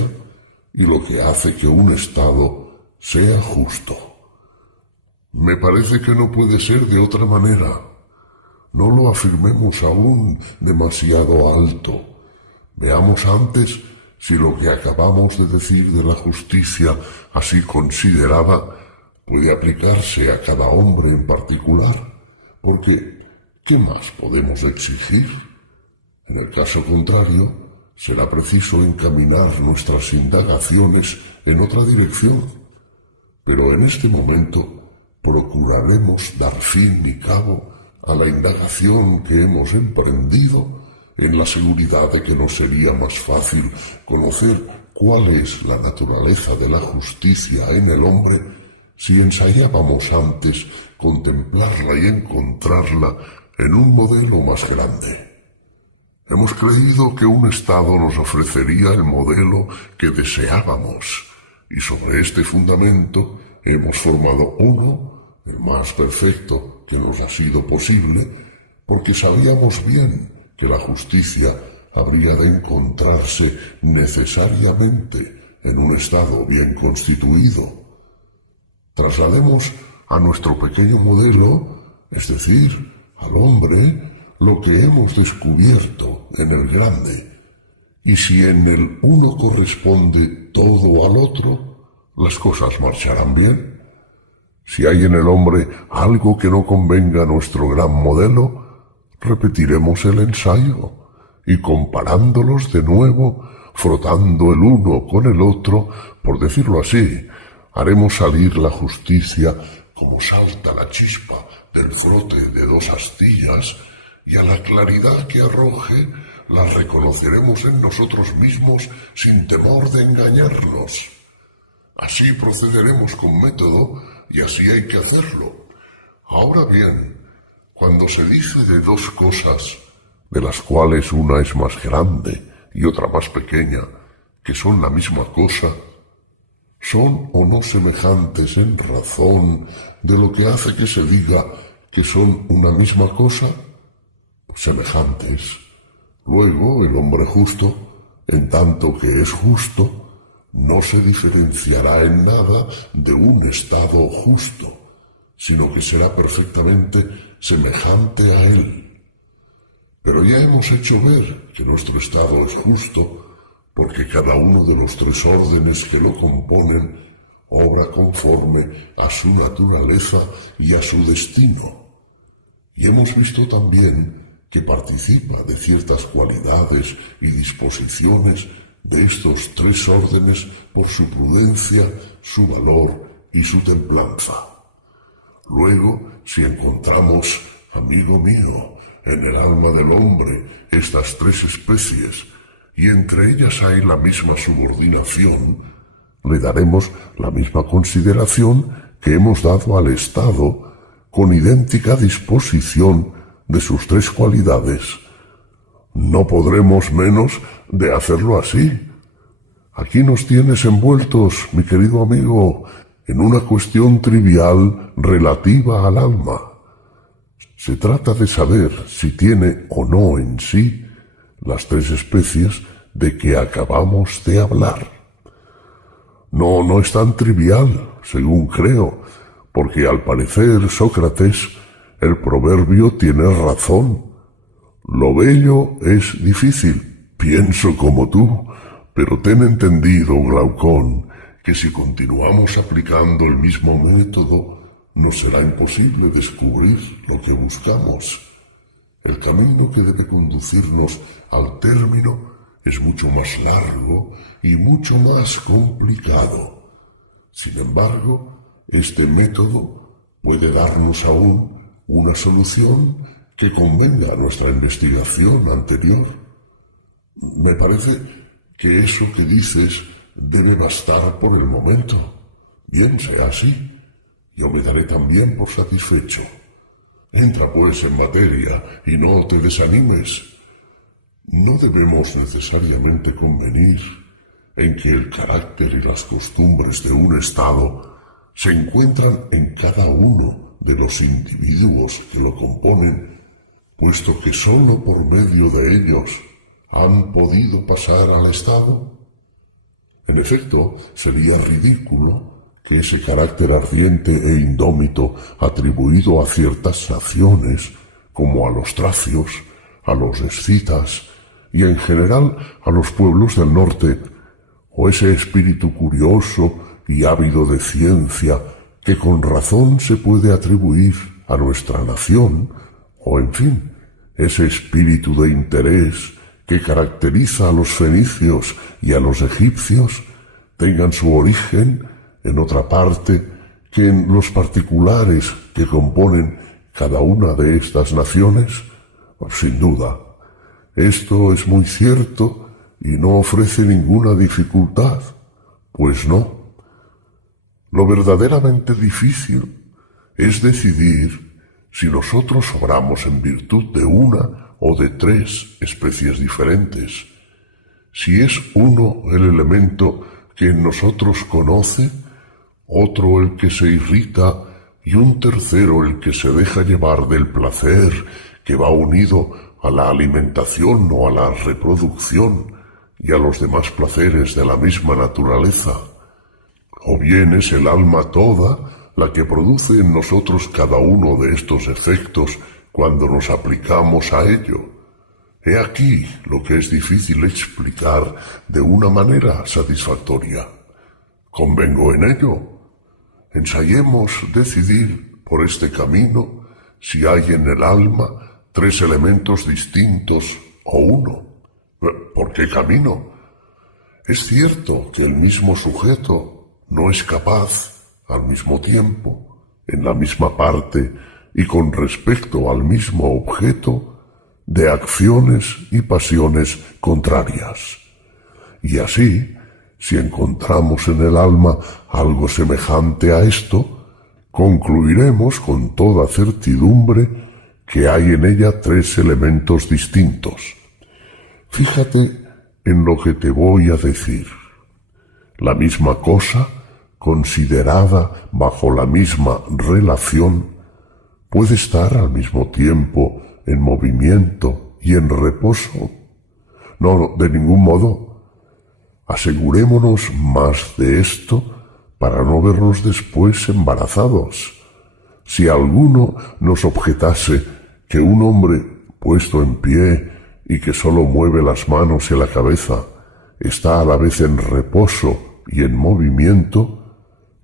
y lo que hace que un Estado sea justo. Me parece que no puede ser de otra manera. No lo afirmemos aún demasiado alto. Veamos antes si lo que acabamos de decir de la justicia así considerada puede aplicarse a cada hombre en particular, porque ¿qué más podemos exigir? En el caso contrario, será preciso encaminar nuestras indagaciones en otra dirección, pero en este momento procuraremos dar fin y cabo a la indagación que hemos emprendido en la seguridad de que nos sería más fácil conocer cuál es la naturaleza de la justicia en el hombre si ensayábamos antes contemplarla y encontrarla en un modelo más grande. Hemos creído que un Estado nos ofrecería el modelo que deseábamos, y sobre este fundamento hemos formado uno, el más perfecto que nos ha sido posible, porque sabíamos bien que la justicia habría de encontrarse necesariamente en un Estado bien constituido. Traslademos a nuestro pequeño modelo, es decir, al hombre, lo que hemos descubierto en el grande, y si en el uno corresponde todo al otro, las cosas marcharán bien. Si hay en el hombre algo que no convenga a nuestro gran modelo, repetiremos el ensayo, y comparándolos de nuevo, frotando el uno con el otro, por decirlo así, haremos salir la justicia como salta la chispa del frote de dos astillas, y a la claridad que arroje la reconoceremos en nosotros mismos sin temor de engañarnos. Así procederemos con método y así hay que hacerlo. Ahora bien, cuando se dice de dos cosas, de las cuales una es más grande y otra más pequeña, que son la misma cosa, ¿son o no semejantes en razón de lo que hace que se diga que son una misma cosa? Semejantes. Luego, el hombre justo, en tanto que es justo, no se diferenciará en nada de un Estado justo, sino que será perfectamente semejante a él. Pero ya hemos hecho ver que nuestro Estado es justo, porque cada uno de los tres órdenes que lo componen obra conforme a su naturaleza y a su destino. Y hemos visto también que participa de ciertas cualidades y disposiciones de estos tres órdenes por su prudencia, su valor y su templanza. Luego, si encontramos, amigo mío, en el alma del hombre estas tres especies, y entre ellas hay la misma subordinación, le daremos la misma consideración que hemos dado al Estado, con idéntica disposición de sus tres cualidades. No podremos menos de hacerlo así. Aquí nos tienes envueltos, mi querido amigo, en una cuestión trivial relativa al alma. Se trata de saber si tiene o no en sí las tres especies de que acabamos de hablar. No es tan trivial, según creo, porque al parecer, Sócrates, el proverbio tiene razón. Lo bello es difícil, pienso como tú, pero ten entendido, Glaucón, que si continuamos aplicando el mismo método, nos será imposible descubrir lo que buscamos. El camino que debe conducirnos al término es mucho más largo y mucho más complicado. Sin embargo, este método puede darnos aún una solución que convenga a nuestra investigación anterior. Me parece que eso que dices debe bastar por el momento. Bien, sea así. Yo me daré también por satisfecho. Entra pues en materia y no te desanimes. No debemos necesariamente convenir en que el carácter y las costumbres de un Estado se encuentran en cada uno de los individuos que lo componen, puesto que sólo por medio de ellos han podido pasar al Estado. En efecto, sería ridículo que ese carácter ardiente e indómito atribuido a ciertas naciones, como a los tracios, a los escitas y en general a los pueblos del norte, o ese espíritu curioso y ávido de ciencia que con razón se puede atribuir a nuestra nación, o en fin, ese espíritu de interés que caracteriza a los fenicios y a los egipcios, tengan su origen en otra parte que en los particulares que componen cada una de estas naciones. Sin duda, esto es muy cierto y no ofrece ninguna dificultad, pues no. Lo verdaderamente difícil es decidir si nosotros obramos en virtud de una o de tres especies diferentes. Si es uno el elemento que en nosotros conoce, otro el que se irrita y un tercero el que se deja llevar del placer que va unido a la alimentación o a la reproducción y a los demás placeres de la misma naturaleza. O bien es el alma toda la que produce en nosotros cada uno de estos efectos cuando nos aplicamos a ello. He aquí lo que es difícil explicar de una manera satisfactoria. Convengo en ello. Ensayemos decidir por este camino si hay en el alma tres elementos distintos o uno. ¿Por qué camino? Es cierto que el mismo sujeto no es capaz, al mismo tiempo, en la misma parte y con respecto al mismo objeto, de acciones y pasiones contrarias. Y así, si encontramos en el alma algo semejante a esto, concluiremos con toda certidumbre que hay en ella tres elementos distintos. Fíjate en lo que te voy a decir. La misma cosa, considerada bajo la misma relación, puede estar al mismo tiempo en movimiento y en reposo. No, de ningún modo. Asegurémonos más de esto para no vernos después embarazados. Si alguno nos objetase que un hombre puesto en pie y que sólo mueve las manos y la cabeza está a la vez en reposo y en movimiento,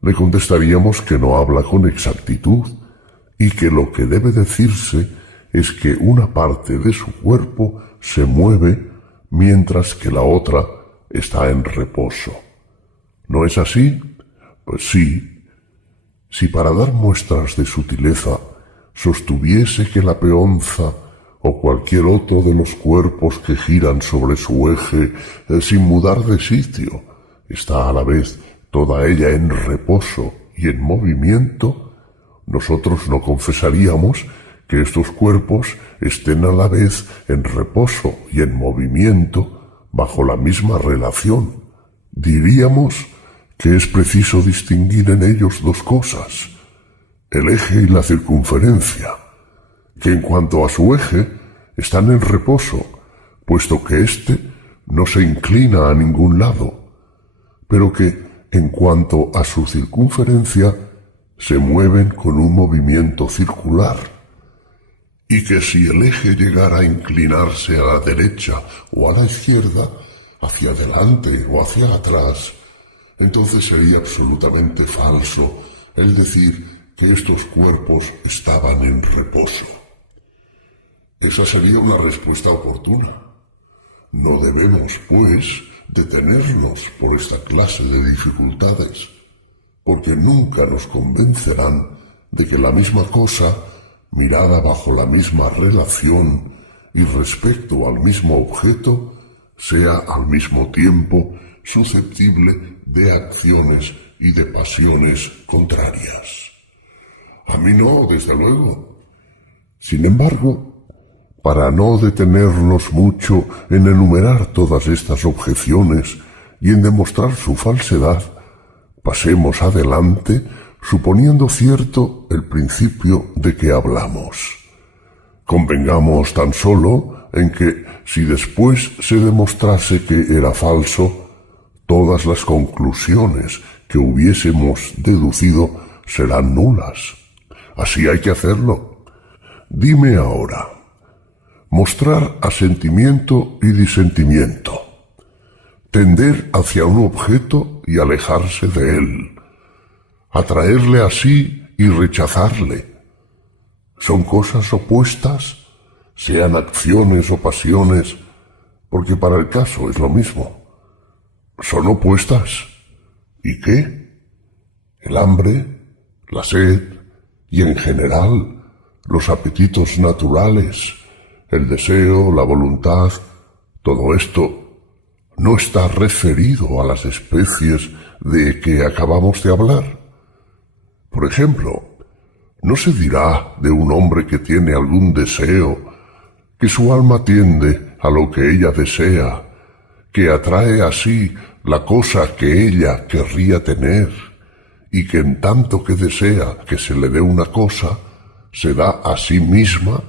le contestaríamos que no habla con exactitud y que lo que debe decirse es que una parte de su cuerpo se mueve mientras que la otra está en reposo. ¿No es así? Pues sí. Si para dar muestras de sutileza sostuviese que la peonza o cualquier otro de los cuerpos que giran sobre su eje sin mudar de sitio está a la vez toda ella en reposo y en movimiento, nosotros no confesaríamos que estos cuerpos estén a la vez en reposo y en movimiento bajo la misma relación. Diríamos que es preciso distinguir en ellos dos cosas, el eje y la circunferencia, que en cuanto a su eje están en reposo, puesto que éste no se inclina a ningún lado, pero que en cuanto a su circunferencia se mueven con un movimiento circular, y que si el eje llegara a inclinarse a la derecha o a la izquierda, hacia adelante o hacia atrás, entonces sería absolutamente falso el decir que estos cuerpos estaban en reposo. Esa sería una respuesta oportuna. No debemos, pues, detenernos por esta clase de dificultades, porque nunca nos convencerán de que la misma cosa, mirada bajo la misma relación y respecto al mismo objeto, sea al mismo tiempo susceptible de acciones y de pasiones contrarias. A mí no, desde luego. Sin embargo, para no detenernos mucho en enumerar todas estas objeciones y en demostrar su falsedad, pasemos adelante suponiendo cierto el principio de que hablamos. Convengamos tan solo en que, si después se demostrase que era falso, todas las conclusiones que hubiésemos deducido serán nulas. Así hay que hacerlo. Dime ahora, mostrar asentimiento y disentimiento, tender hacia un objeto y alejarse de él, atraerle así y rechazarle, ¿son cosas opuestas, sean acciones o pasiones, porque para el caso es lo mismo? ¿Son opuestas? ¿Y qué? El hambre, la sed y en general los apetitos naturales, el deseo, la voluntad, todo esto no está referido a las especies de que acabamos de hablar. Por ejemplo, ¿no se dirá de un hombre que tiene algún deseo, que su alma tiende a lo que ella desea, que atrae así la cosa que ella querría tener, y que en tanto que desea que se le dé una cosa, se da a sí misma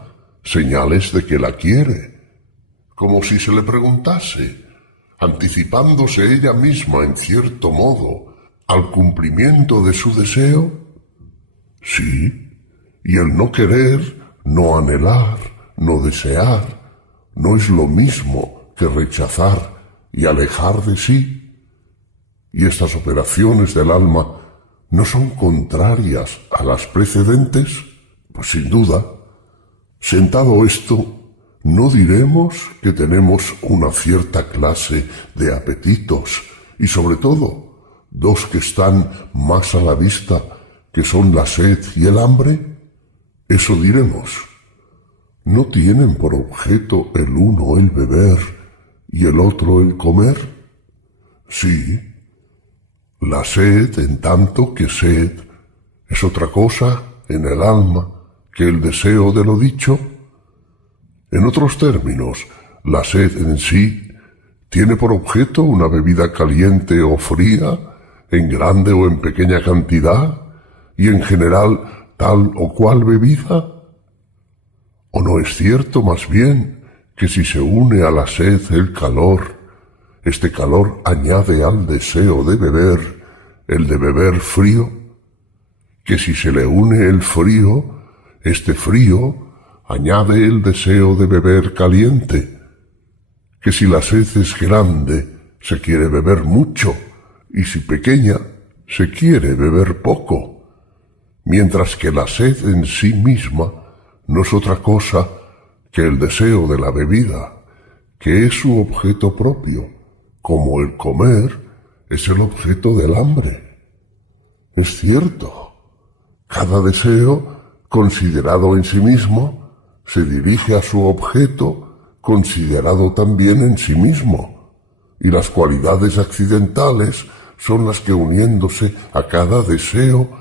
señales de que la quiere, como si se le preguntase, anticipándose ella misma en cierto modo al cumplimiento de su deseo? Sí, y el no querer, no anhelar, no desear, no es lo mismo que rechazar y alejar de sí. Y estas operaciones del alma no son contrarias a las precedentes, pues sin duda. Sentado esto, ¿no diremos que tenemos una cierta clase de apetitos y sobre todo dos que están más a la vista, que son la sed y el hambre? Eso diremos. ¿No tienen por objeto el uno el beber y el otro el comer? Sí. La sed, en tanto que sed, es otra cosa en el alma que el deseo de lo dicho. En otros términos, la sed en sí tiene por objeto una bebida caliente o fría, en grande o en pequeña cantidad, y en general tal o cual bebida. ¿O no es cierto más bien que si se une a la sed el calor, este calor añade al deseo de beber el de beber frío? Que si se le une el frío, este frío añade el deseo de beber caliente. Que si la sed es grande, se quiere beber mucho, y si pequeña, se quiere beber poco. Mientras que la sed en sí misma no es otra cosa que el deseo de la bebida, que es su objeto propio, como el comer es el objeto del hambre. Es cierto, cada deseo, considerado en sí mismo, se dirige a su objeto, considerado también en sí mismo, y las cualidades accidentales son las que, uniéndose a cada deseo,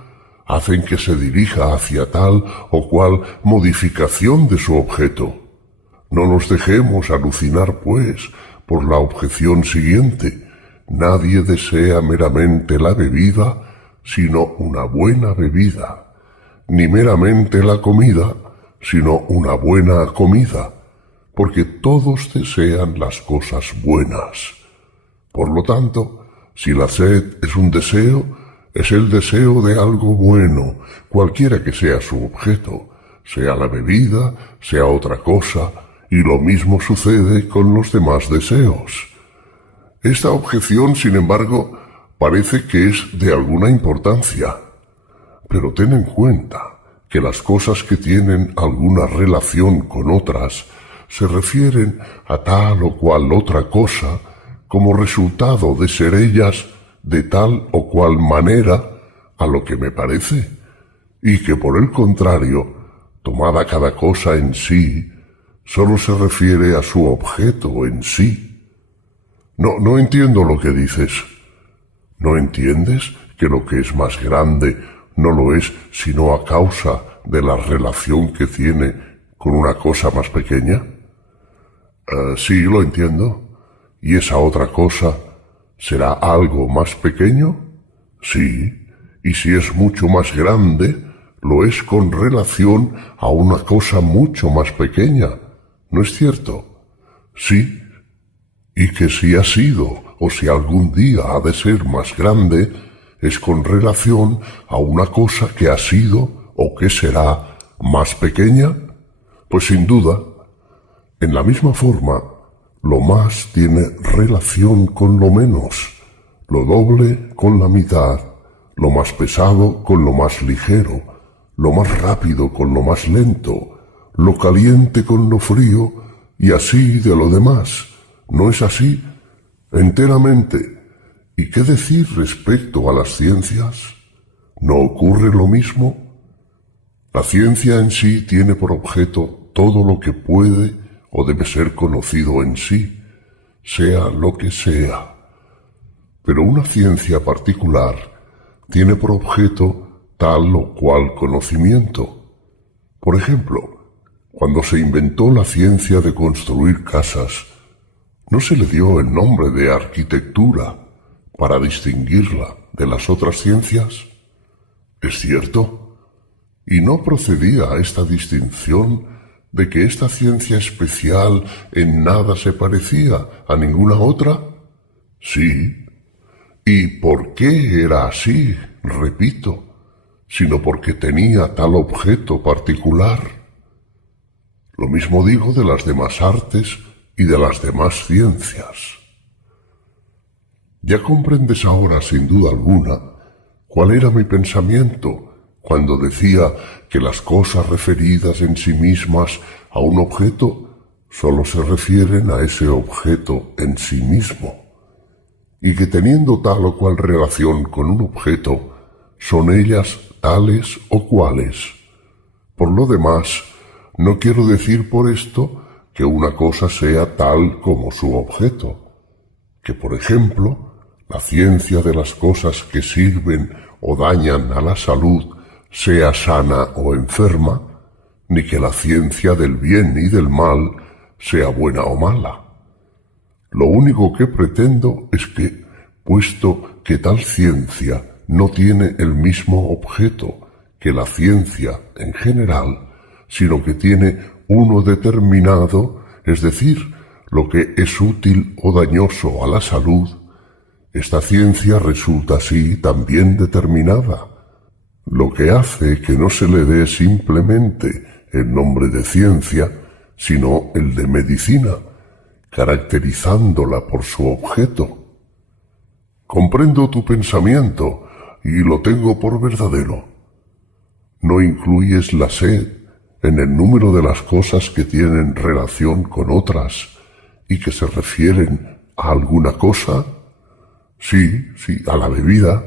hacen que se dirija hacia tal o cual modificación de su objeto. No nos dejemos alucinar, pues, por la objeción siguiente: nadie desea meramente la bebida, sino una buena bebida, ni meramente la comida, sino una buena comida, porque todos desean las cosas buenas. Por lo tanto, si la sed es un deseo, es el deseo de algo bueno, cualquiera que sea su objeto, sea la bebida, sea otra cosa, y lo mismo sucede con los demás deseos. Esta objeción, sin embargo, parece que es de alguna importancia, pero ten en cuenta que las cosas que tienen alguna relación con otras se refieren a tal o cual otra cosa como resultado de ser ellas de tal o cual manera a lo que me parece, y que por el contrario, tomada cada cosa en sí, sólo se refiere a su objeto en sí. No entiendo lo que dices. ¿No entiendes que lo que es más grande no lo es sino a causa de la relación que tiene con una cosa más pequeña? Sí, lo entiendo. ¿Y esa otra cosa será algo más pequeño? Sí. Y si es mucho más grande, lo es con relación a una cosa mucho más pequeña. ¿No es cierto? Sí. Y que si ha sido, o si algún día ha de ser más grande, es con relación a una cosa que ha sido o que será más pequeña. Pues sin duda, en la misma forma, lo más tiene relación con lo menos, lo doble con la mitad, lo más pesado con lo más ligero, lo más rápido con lo más lento, lo caliente con lo frío, y así de lo demás. ¿No es así? Enteramente. ¿Y qué decir respecto a las ciencias? ¿No ocurre lo mismo? La ciencia en sí tiene por objeto todo lo que puede o debe ser conocido en sí, sea lo que sea. Pero una ciencia particular tiene por objeto tal o cual conocimiento. Por ejemplo, cuando se inventó la ciencia de construir casas, no se le dio el nombre de arquitectura para distinguirla de las otras ciencias. ¿Es cierto? Y no procedía a esta distinción de que esta ciencia especial en nada se parecía a ninguna otra. Sí. ¿Y por qué era así? Repito, sino porque tenía tal objeto particular. Lo mismo digo de las demás artes y de las demás ciencias. Ya comprendes ahora, sin duda alguna, cuál era mi pensamiento cuando decía que las cosas referidas en sí mismas a un objeto sólo se refieren a ese objeto en sí mismo, y que teniendo tal o cual relación con un objeto, son ellas tales o cuales. Por lo demás, no quiero decir por esto que una cosa sea tal como su objeto, que por ejemplo, la ciencia de las cosas que sirven o dañan a la salud sea sana o enferma, ni que la ciencia del bien y del mal sea buena o mala. Lo único que pretendo es que, puesto que tal ciencia no tiene el mismo objeto que la ciencia en general, sino que tiene uno determinado, es decir, lo que es útil o dañoso a la salud, esta ciencia resulta así también determinada, lo que hace que no se le dé simplemente el nombre de ciencia, sino el de medicina, caracterizándola por su objeto. Comprendo tu pensamiento y lo tengo por verdadero. No incluyes la sed en el número de las cosas que tienen relación con otras y que se refieren a alguna cosa. Sí, a la bebida.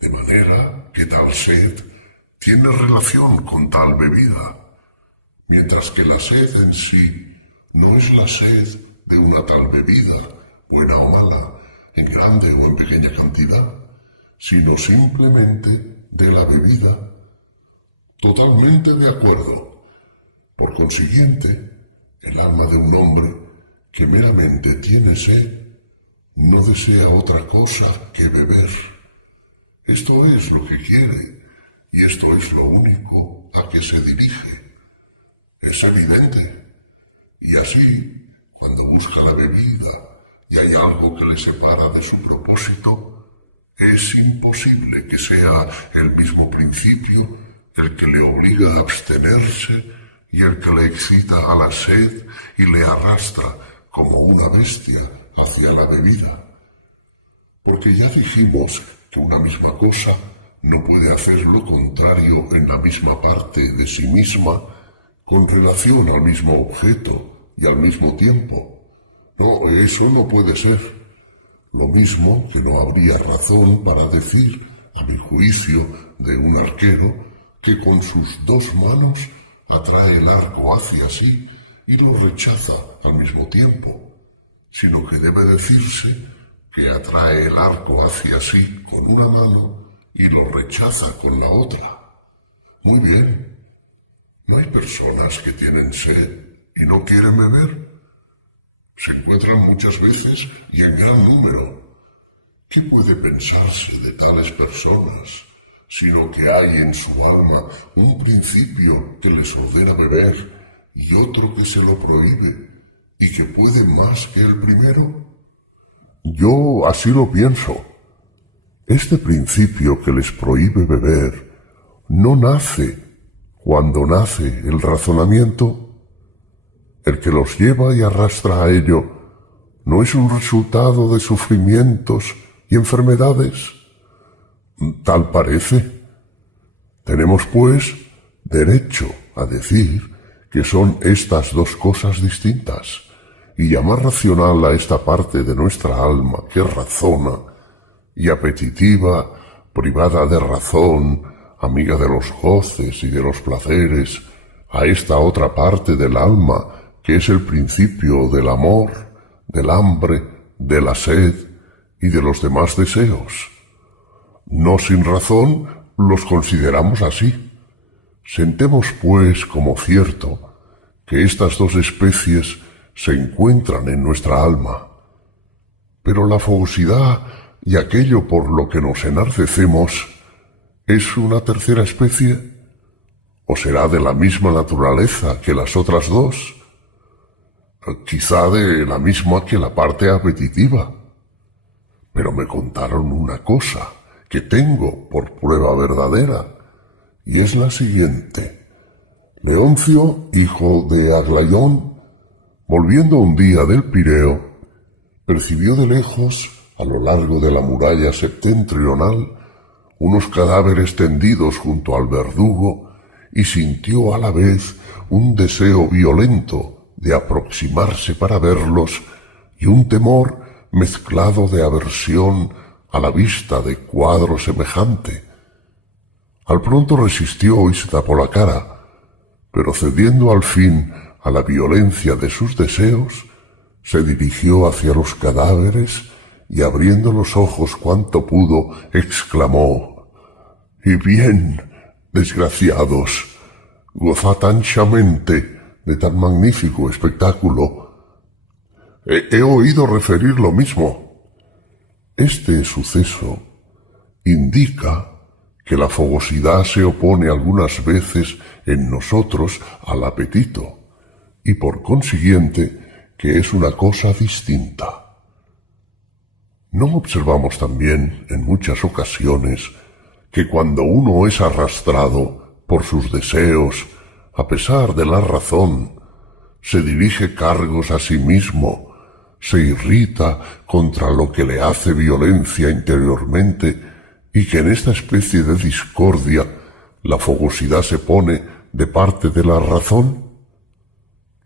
De manera que tal sed tiene relación con tal bebida, mientras que la sed en sí no es la sed de una tal bebida, buena o mala, en grande o en pequeña cantidad, sino simplemente de la bebida. Totalmente de acuerdo. Por consiguiente, el alma de un hombre que meramente tiene sed no desea otra cosa que beber. Esto es lo que quiere, y esto es lo único a que se dirige. Es evidente. Y así, cuando busca la bebida y hay algo que le separa de su propósito, es imposible que sea el mismo principio el que le obliga a abstenerse y el que le excita a la sed y le arrastra como una bestia hacia la bebida. Porque ya dijimos que una misma cosa no puede hacer lo contrario en la misma parte de sí misma con relación al mismo objeto y al mismo tiempo. No, eso no puede ser. Lo mismo que no habría razón para decir, a mi juicio, de un arquero que con sus dos manos atrae el arco hacia sí y lo rechaza al mismo tiempo, sino que debe decirse que atrae el arco hacia sí con una mano y lo rechaza con la otra. Muy bien. ¿No hay personas que tienen sed y no quieren beber? Se encuentran muchas veces y en gran número. ¿Qué puede pensarse de tales personas, sino que hay en su alma un principio que les ordena beber y otro que se lo prohíbe y que puede más que el primero? Yo así lo pienso. Este principio que les prohíbe beber no nace cuando nace el razonamiento. El que los lleva y arrastra a ello no es un resultado de sufrimientos y enfermedades. Tal parece. Tenemos, pues, derecho a decir que son estas dos cosas distintas y llamar racional a esta parte de nuestra alma que razona y apetitiva, privada de razón, amiga de los goces y de los placeres, a esta otra parte del alma que es el principio del amor, del hambre, de la sed y de los demás deseos. No sin razón los consideramos así. Sentemos pues como cierto que estas dos especies se encuentran en nuestra alma. Pero la fogosidad y aquello por lo que nos enardecemos, ¿es una tercera especie? ¿O será de la misma naturaleza que las otras dos? Quizá de la misma que la parte apetitiva. Pero me contaron una cosa que tengo por prueba verdadera, y es la siguiente. Leoncio, hijo de Aglayón, volviendo un día del Pireo, percibió de lejos, a lo largo de la muralla septentrional, unos cadáveres tendidos junto al verdugo y sintió a la vez un deseo violento de aproximarse para verlos y un temor mezclado de aversión a la vista de cuadro semejante. Al pronto resistió y se tapó la cara, pero cediendo al fin a la violencia de sus deseos, se dirigió hacia los cadáveres y abriendo los ojos cuanto pudo, exclamó: «Y bien, desgraciados, gozad anchamente de tan magnífico espectáculo. He oído referir lo mismo». Este suceso indica que la fogosidad se opone algunas veces en nosotros al apetito y por consiguiente que es una cosa distinta. ¿No observamos también en muchas ocasiones que cuando uno es arrastrado por sus deseos, a pesar de la razón, se dirige cargos a sí mismo, se irrita contra lo que le hace violencia interiormente y que en esta especie de discordia la fogosidad se pone de parte de la razón?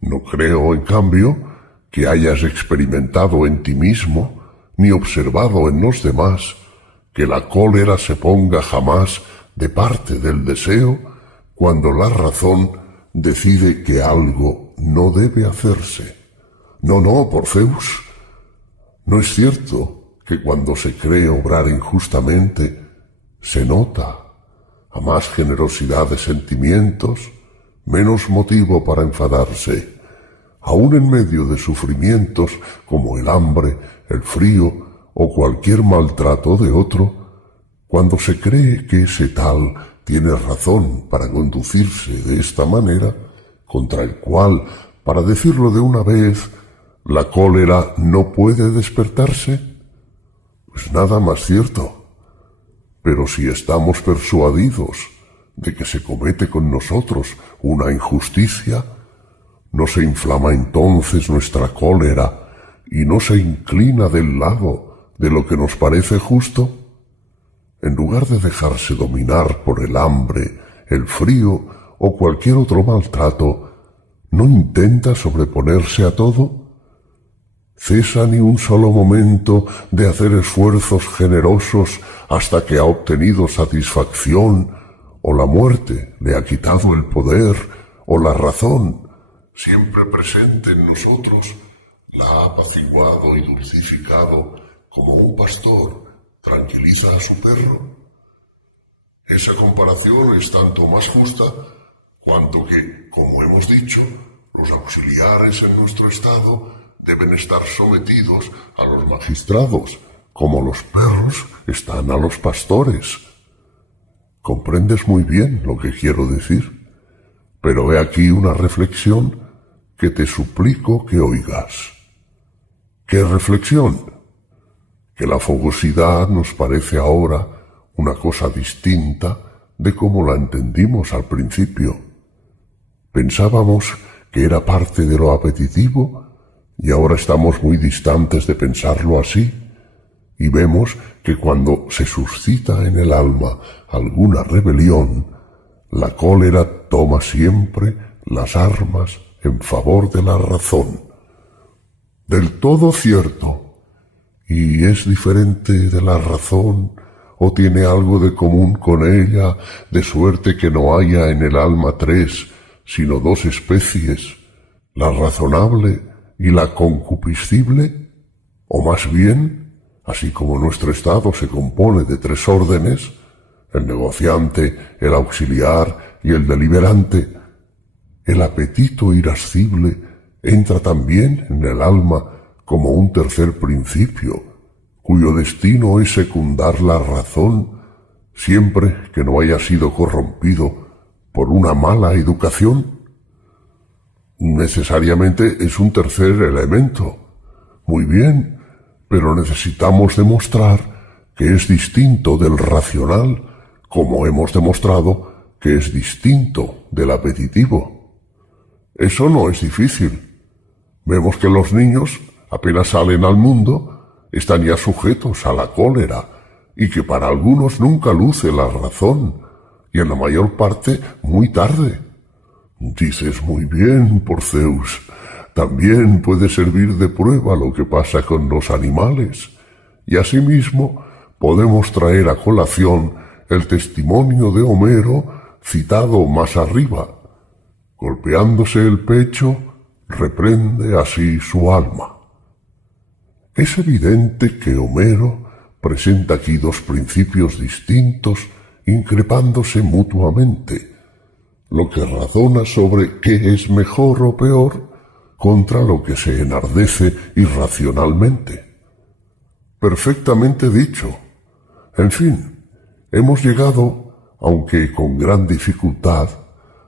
No creo, en cambio, que hayas experimentado en ti mismo, ni observado en los demás, que la cólera se ponga jamás de parte del deseo cuando la razón decide que algo no debe hacerse. No, por Zeus. ¿No es cierto que cuando se cree obrar injustamente, se nota a más generosidad de sentimientos, menos motivo para enfadarse, aun en medio de sufrimientos como el hambre, el frío o cualquier maltrato de otro, cuando se cree que ese tal tiene razón para conducirse de esta manera, contra el cual, para decirlo de una vez, la cólera no puede despertarse? Pues nada más cierto. Pero si estamos persuadidos de que se comete con nosotros una injusticia, ¿no se inflama entonces nuestra cólera y no se inclina del lado de lo que nos parece justo? En lugar de dejarse dominar por el hambre, el frío o cualquier otro maltrato, ¿no intenta sobreponerse a todo? ¿Cesa ni un solo momento de hacer esfuerzos generosos hasta que ha obtenido satisfacción, o la muerte le ha quitado el poder, o la razón, siempre presente en nosotros, la ha apaciguado y dulcificado como un pastor tranquiliza a su perro? Esa comparación es tanto más justa cuanto que, como hemos dicho, los auxiliares en nuestro estado deben estar sometidos a los magistrados, como los perros están a los pastores. Comprendes muy bien lo que quiero decir, pero he aquí una reflexión que te suplico que oigas. ¿Qué reflexión? Que la fogosidad nos parece ahora una cosa distinta de como la entendimos al principio. Pensábamos que era parte de lo apetitivo y ahora estamos muy distantes de pensarlo así, y vemos que cuando se suscita en el alma alguna rebelión, la cólera toma siempre las armas en favor de la razón. Del todo cierto. ¿Y es diferente de la razón o tiene algo de común con ella, de suerte que no haya en el alma tres, sino dos especies, la razonable y la concupiscible? O más bien, así como nuestro estado se compone de tres órdenes, el negociante, el auxiliar y el deliberante, el apetito irascible entra también en el alma como un tercer principio, cuyo destino es secundar la razón, siempre que no haya sido corrompido por una mala educación. Necesariamente es un tercer elemento. Muy bien, pero necesitamos demostrar que es distinto del racional, como hemos demostrado que es distinto del apetitivo. Eso no es difícil. Vemos que los niños, apenas salen al mundo, están ya sujetos a la cólera, y que para algunos nunca luce la razón, y en la mayor parte muy tarde. Dices muy bien, por Zeus. También puede servir de prueba lo que pasa con los animales, y asimismo podemos traer a colación el testimonio de Homero citado más arriba. Golpeándose el pecho, reprende así su alma. Es evidente que Homero presenta aquí dos principios distintos increpándose mutuamente, lo que razona sobre qué es mejor o peor contra lo que se enardece irracionalmente. Perfectamente dicho. En fin, hemos llegado, aunque con gran dificultad,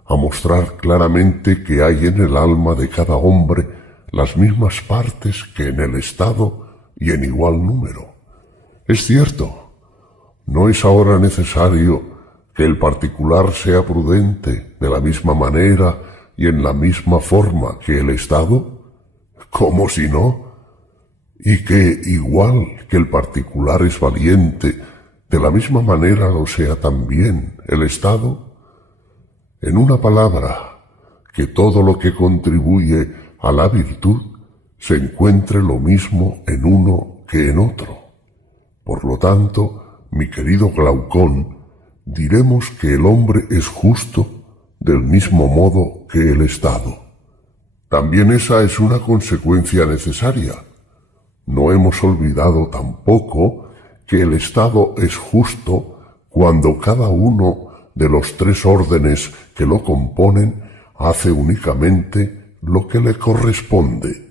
a mostrar claramente que hay en el alma de cada hombre las mismas partes que en el estado y en igual número. Es cierto, no es ahora necesario que el particular sea prudente de la misma manera y en la misma forma que el estado, ¿cómo si no? Y que igual que el particular es valiente, de la misma manera lo sea también el estado. En una palabra, que todo lo que contribuye a la virtud se encuentre lo mismo en uno que en otro. Por lo tanto, mi querido Glaucón, diremos que el hombre es justo del mismo modo que el Estado. También esa es una consecuencia necesaria. No hemos olvidado tampoco que el Estado es justo cuando cada uno de los tres órdenes que lo componen hace únicamente lo que le corresponde.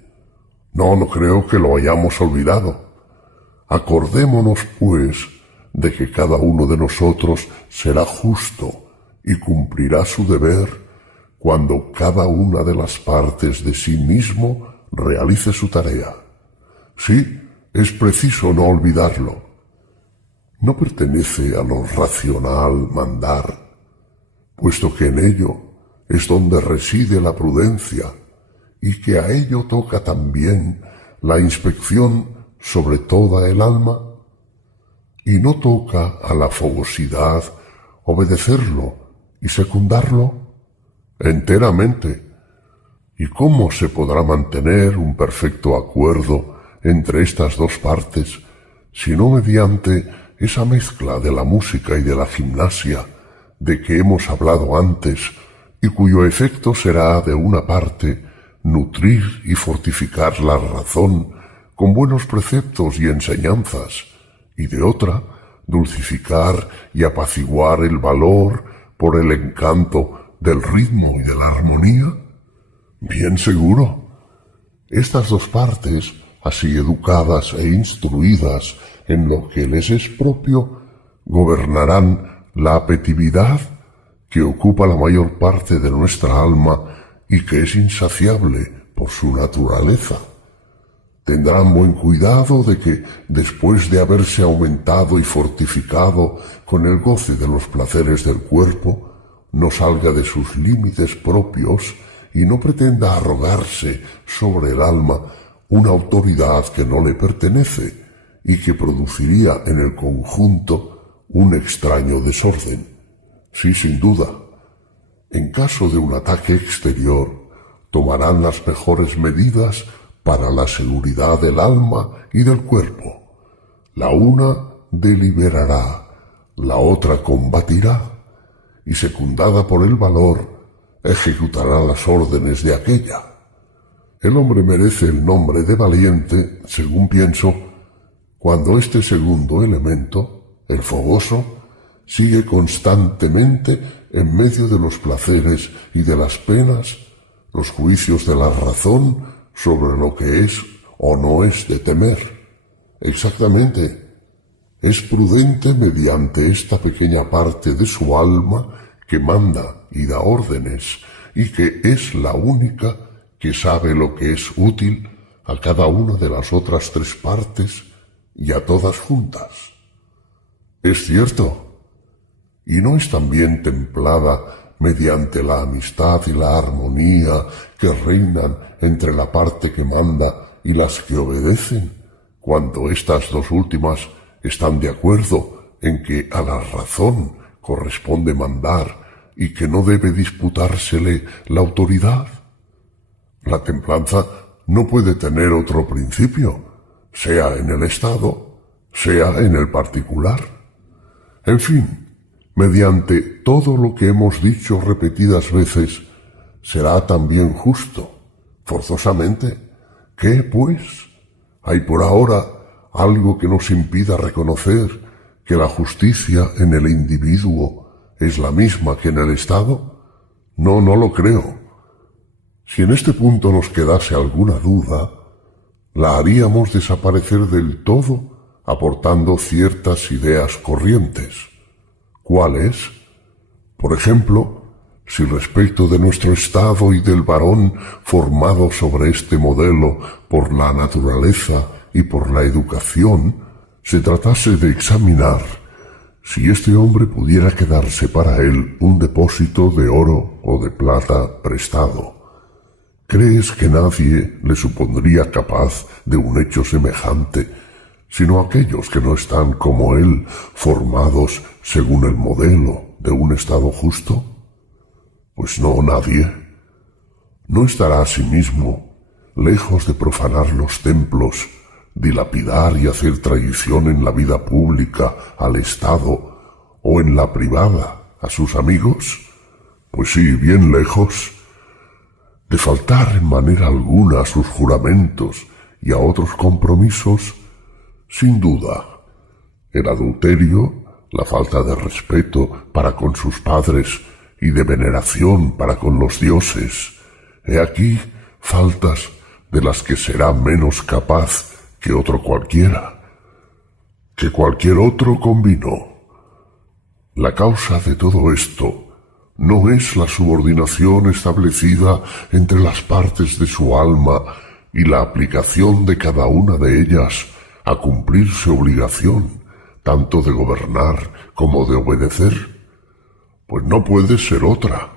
No creo que lo hayamos olvidado. Acordémonos, pues, de que cada uno de nosotros será justo y cumplirá su deber cuando cada una de las partes de sí mismo realice su tarea. Sí, es preciso no olvidarlo. No pertenece a lo racional mandar, puesto que en ello es donde reside la prudencia, y que a ello toca también la inspección sobre toda el alma, y no toca a la fogosidad obedecerlo y secundarlo enteramente. ¿Y cómo se podrá mantener un perfecto acuerdo entre estas dos partes, sino mediante esa mezcla de la música y de la gimnasia de que hemos hablado antes, y cuyo efecto será, de una parte, nutrir y fortificar la razón con buenos preceptos y enseñanzas, y de otra, dulcificar y apaciguar el valor por el encanto del ritmo y de la armonía? Bien seguro. Estas dos partes, así educadas e instruidas en lo que les es propio, gobernarán la apetividad que ocupa la mayor parte de nuestra alma y que es insaciable por su naturaleza. Tendrán buen cuidado de que, después de haberse aumentado y fortificado con el goce de los placeres del cuerpo, no salga de sus límites propios y no pretenda arrogarse sobre el alma una autoridad que no le pertenece y que produciría en el conjunto un extraño desorden. Sí, sin duda. En caso de un ataque exterior, tomarán las mejores medidas para la seguridad del alma y del cuerpo. La una deliberará, la otra combatirá, y secundada por el valor, ejecutará las órdenes de aquella. El hombre merece el nombre de valiente, según pienso, cuando este segundo elemento, el fogoso, sigue constantemente en medio de los placeres y de las penas los juicios de la razón sobre lo que es o no es de temer. Exactamente, es prudente mediante esta pequeña parte de su alma que manda y da órdenes, y que es la única que sabe lo que es útil a cada una de las otras tres partes y a todas juntas. Es cierto, y no es también templada mediante la amistad y la armonía que reinan entre la parte que manda y las que obedecen, cuando estas dos últimas están de acuerdo en que a la razón corresponde mandar y que no debe disputársele la autoridad. La templanza no puede tener otro principio, sea en el Estado, sea en el particular. En fin, mediante todo lo que hemos dicho repetidas veces, será también justo, forzosamente. ¿Qué, pues? ¿Hay por ahora algo que nos impida reconocer que la justicia en el individuo es la misma que en el Estado? No lo creo. Si en este punto nos quedase alguna duda, la haríamos desaparecer del todo aportando ciertas ideas corrientes. ¿Cuáles? Por ejemplo, si respecto de nuestro estado y del varón formado sobre este modelo por la naturaleza y por la educación, se tratase de examinar si este hombre pudiera quedarse para él un depósito de oro o de plata prestado, ¿crees que nadie le supondría capaz de un hecho semejante, sino aquellos que no están como él, formados según el modelo de un estado justo? Pues no, nadie. No estará asimismo lejos de profanar los templos, dilapidar y hacer traición en la vida pública al Estado o en la privada a sus amigos? Pues sí, bien lejos. De faltar en manera alguna a sus juramentos y a otros compromisos, sin duda. El adulterio, la falta de respeto para con sus padres y de veneración para con los dioses, he aquí faltas de las que será menos capaz que otro cualquiera, que cualquier otro combinó. La causa de todo esto no es la subordinación establecida entre las partes de su alma y la aplicación de cada una de ellas a cumplir su obligación, tanto de gobernar como de obedecer, pues no puede ser otra.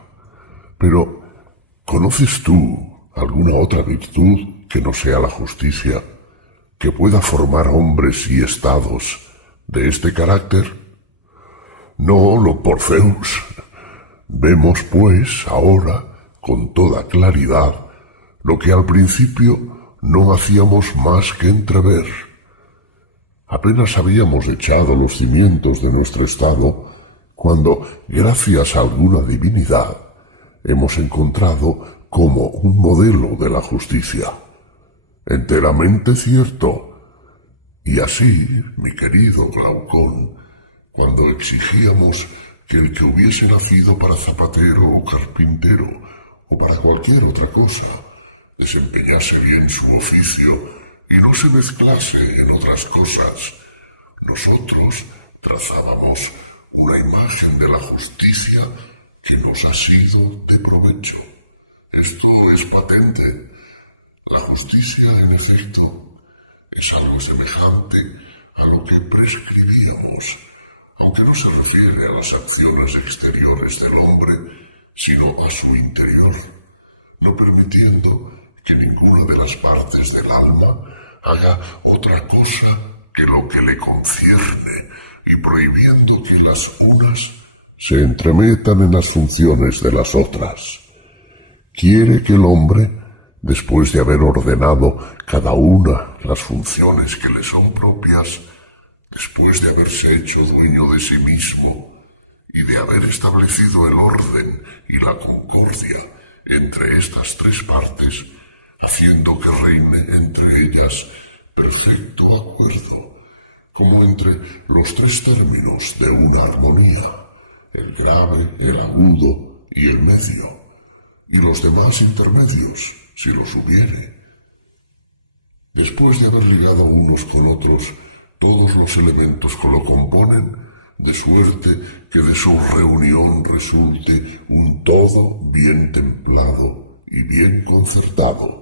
Pero, ¿conoces tú alguna otra virtud que no sea la justicia, que pueda formar hombres y estados de este carácter? No, lo por Zeus. Vemos, pues, ahora, con toda claridad, lo que al principio no hacíamos más que entrever. Apenas habíamos echado los cimientos de nuestro estado, cuando, gracias a alguna divinidad, hemos encontrado como un modelo de la justicia. Enteramente cierto. Y así, mi querido Glaucón, cuando exigíamos que el que hubiese nacido para zapatero o carpintero o para cualquier otra cosa desempeñase bien su oficio y no se mezclase en otras cosas, nosotros trazábamos una imagen de la justicia que nos ha sido de provecho. Esto es patente. La justicia, en efecto, es algo semejante a lo que prescribíamos, aunque no se refiere a las acciones exteriores del hombre, sino a su interior, no permitiendo que ninguna de las partes del alma haga otra cosa que lo que le concierne y prohibiendo que las unas se entremetan en las funciones de las otras. Quiere que el hombre, después de haber ordenado cada una las funciones que le son propias, después de haberse hecho dueño de sí mismo y de haber establecido el orden y la concordia entre estas tres partes, haciendo que reine entre ellas perfecto acuerdo, como entre los tres términos de una armonía, el grave, el agudo y el medio, y los demás intermedios, si los hubiere. Después de haber ligado unos con otros todos los elementos que lo componen, de suerte que de su reunión resulte un todo bien templado y bien concertado.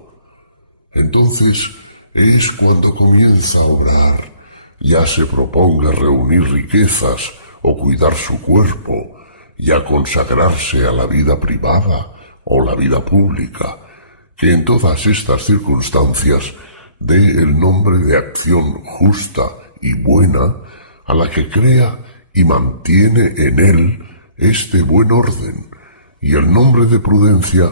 Entonces es cuando comienza a obrar, ya se proponga reunir riquezas o cuidar su cuerpo, ya consagrarse a la vida privada o la vida pública, que en todas estas circunstancias dé el nombre de acción justa y buena a la que crea y mantiene en él este buen orden, y el nombre de prudencia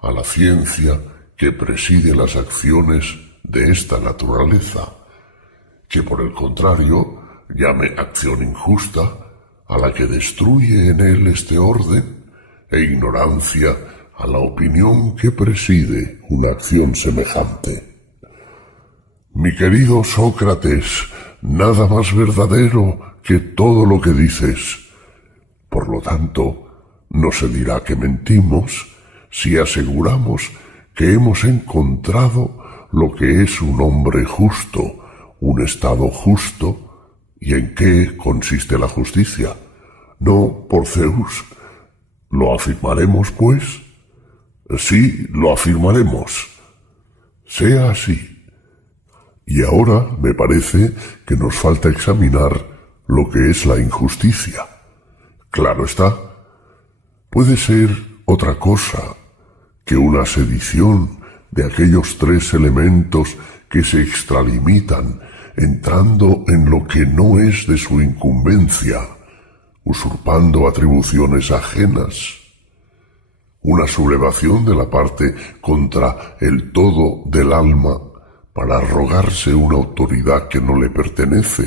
a la ciencia que preside las acciones de esta naturaleza, que por el contrario llame acción injusta a la que destruye en él este orden, e ignorancia a la opinión que preside una acción semejante. Mi querido Sócrates, nada más verdadero que todo lo que dices. Por lo tanto, no se dirá que mentimos si aseguramos que hemos encontrado lo que es un hombre justo, un estado justo, y en qué consiste la justicia. No por Zeus. ¿Lo afirmaremos, pues? Sí, lo afirmaremos. Sea así. Y ahora me parece que nos falta examinar lo que es la injusticia. Claro está, puede ser otra cosa que una sedición de aquellos tres elementos que se extralimitan, entrando en lo que no es de su incumbencia, usurpando atribuciones ajenas, una sublevación de la parte contra el todo del alma para arrogarse una autoridad que no le pertenece,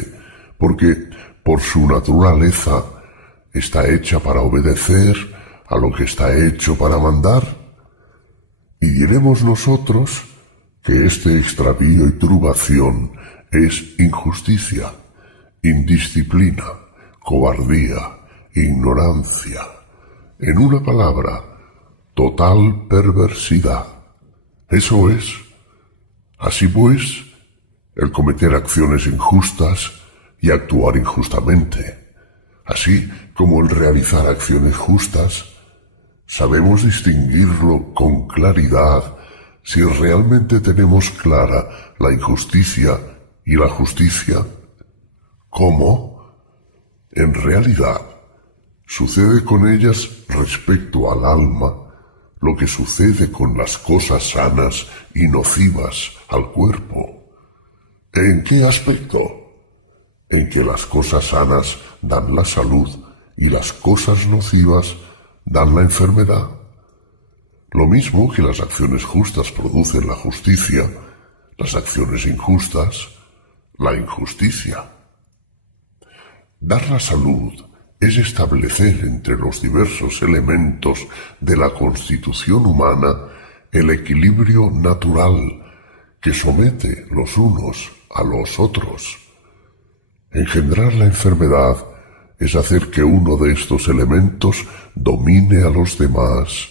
porque por su naturaleza está hecha para obedecer a lo que está hecho para mandar. Y diremos nosotros que este extravío y turbación es injusticia, indisciplina, cobardía, ignorancia, en una palabra, total perversidad. Eso es. Así pues, el cometer acciones injustas y actuar injustamente, así como el realizar acciones justas, sabemos distinguirlo con claridad si realmente tenemos clara la injusticia y la justicia. ¿Cómo? En realidad, sucede con ellas respecto al alma lo que sucede con las cosas sanas y nocivas al cuerpo. ¿En qué aspecto? En que las cosas sanas dan la salud y las cosas nocivas dan la enfermedad. Lo mismo que las acciones justas producen la justicia, las acciones injustas, la injusticia. Dar la salud es establecer entre los diversos elementos de la constitución humana el equilibrio natural que somete los unos a los otros. Engendrar la enfermedad es hacer que uno de estos elementos domine a los demás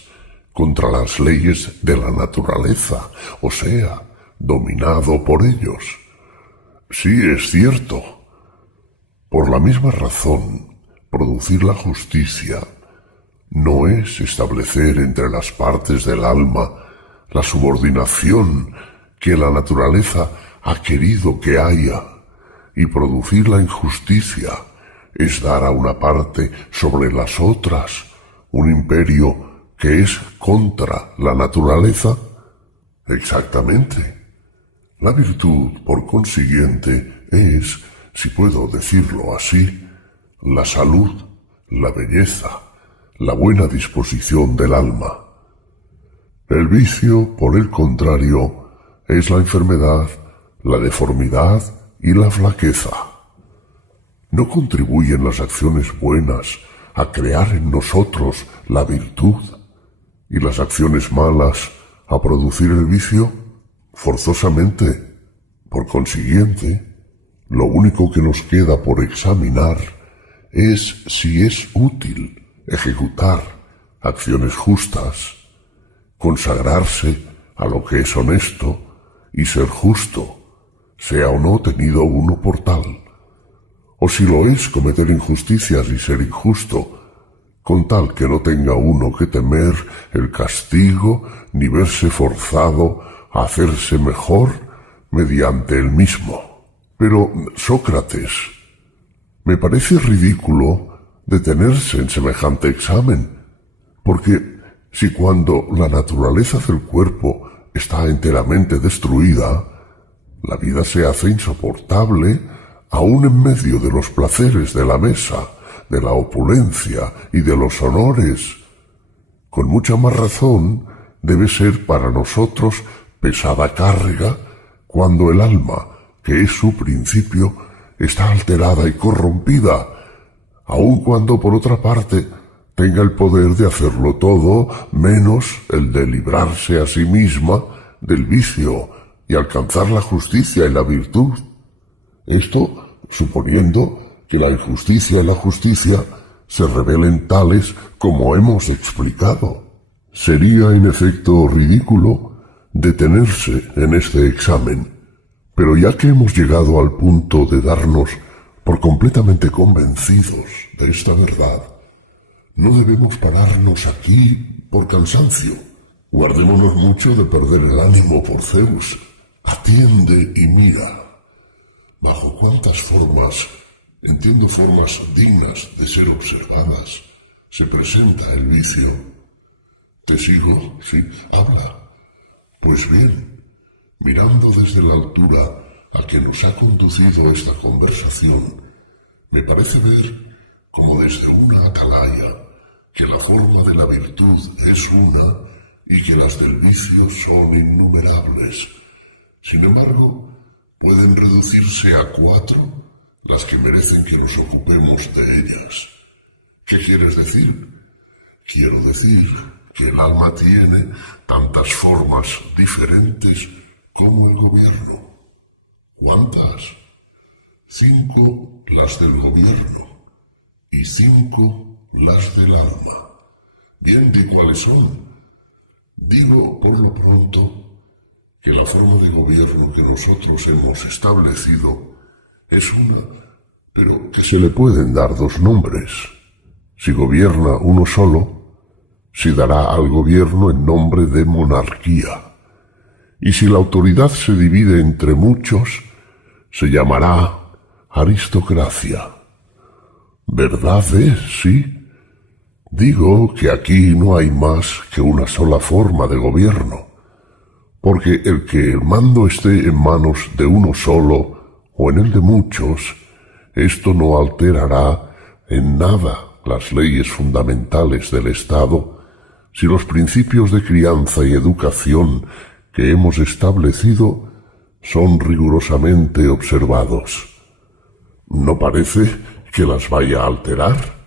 contra las leyes de la naturaleza, o sea, dominado por ellos. Sí, es cierto. Por la misma razón, producir la justicia no es establecer entre las partes del alma la subordinación que la naturaleza ha querido que haya, y producir la injusticia es dar a una parte sobre las otras un imperio que es contra la naturaleza. Exactamente. La virtud, por consiguiente, es, si puedo decirlo así, la salud, la belleza, la buena disposición del alma. El vicio, por el contrario, es la enfermedad, la deformidad y la flaqueza. ¿No contribuyen las acciones buenas a crear en nosotros la virtud y las acciones malas a producir el vicio? Forzosamente. Por consiguiente, lo único que nos queda por examinar es si es útil ejecutar acciones justas, consagrarse a lo que es honesto y ser justo, sea o no tenido uno por tal, o si lo es cometer injusticias y ser injusto, con tal que no tenga uno que temer el castigo ni verse forzado a hacerse mejor mediante el mismo. Pero, Sócrates, me parece ridículo detenerse en semejante examen, porque si cuando la naturaleza del cuerpo está enteramente destruida, la vida se hace insoportable aún en medio de los placeres de la mesa, de la opulencia y de los honores, con mucha más razón debe ser para nosotros pesada carga cuando el alma, que es su principio, está alterada y corrompida, aun cuando por otra parte tenga el poder de hacerlo todo menos el de librarse a sí misma del vicio y alcanzar la justicia y la virtud. Esto suponiendo que la injusticia y la justicia se revelen tales como hemos explicado. Sería en efecto ridículo detenerse en este examen, pero ya que hemos llegado al punto de darnos por completamente convencidos de esta verdad, no debemos pararnos aquí por cansancio. Guardémonos mucho de perder el ánimo por Zeus. Atiende y mira. ¿Bajo cuántas formas, entiendo formas dignas de ser observadas, se presenta el vicio? ¿Te sigo? Sí, habla. Pues bien, mirando desde la altura a que nos ha conducido esta conversación, me parece ver, como desde una atalaya, que la forma de la virtud es una y que las del vicio son innumerables. Sin embargo, pueden reducirse a 4 las que merecen que nos ocupemos de ellas. ¿Qué quieres decir? Quiero decir que el alma tiene tantas formas diferentes como el gobierno. ¿Cuántas? 5 las del gobierno y 5 las del alma. Bien, ¿de cuáles son? Digo por lo pronto que la forma de gobierno que nosotros hemos establecido es una, pero que se le pueden dar 2 nombres. Si gobierna uno solo, se dará al gobierno el nombre de monarquía, y si la autoridad se divide entre muchos, se llamará aristocracia. ¿Verdad es, sí? Digo que aquí no hay más que una sola forma de gobierno, porque el que el mando esté en manos de uno solo o en el de muchos, esto no alterará en nada las leyes fundamentales del Estado, si los principios de crianza y educación que hemos establecido son rigurosamente observados. ¿No parece que las vaya a alterar?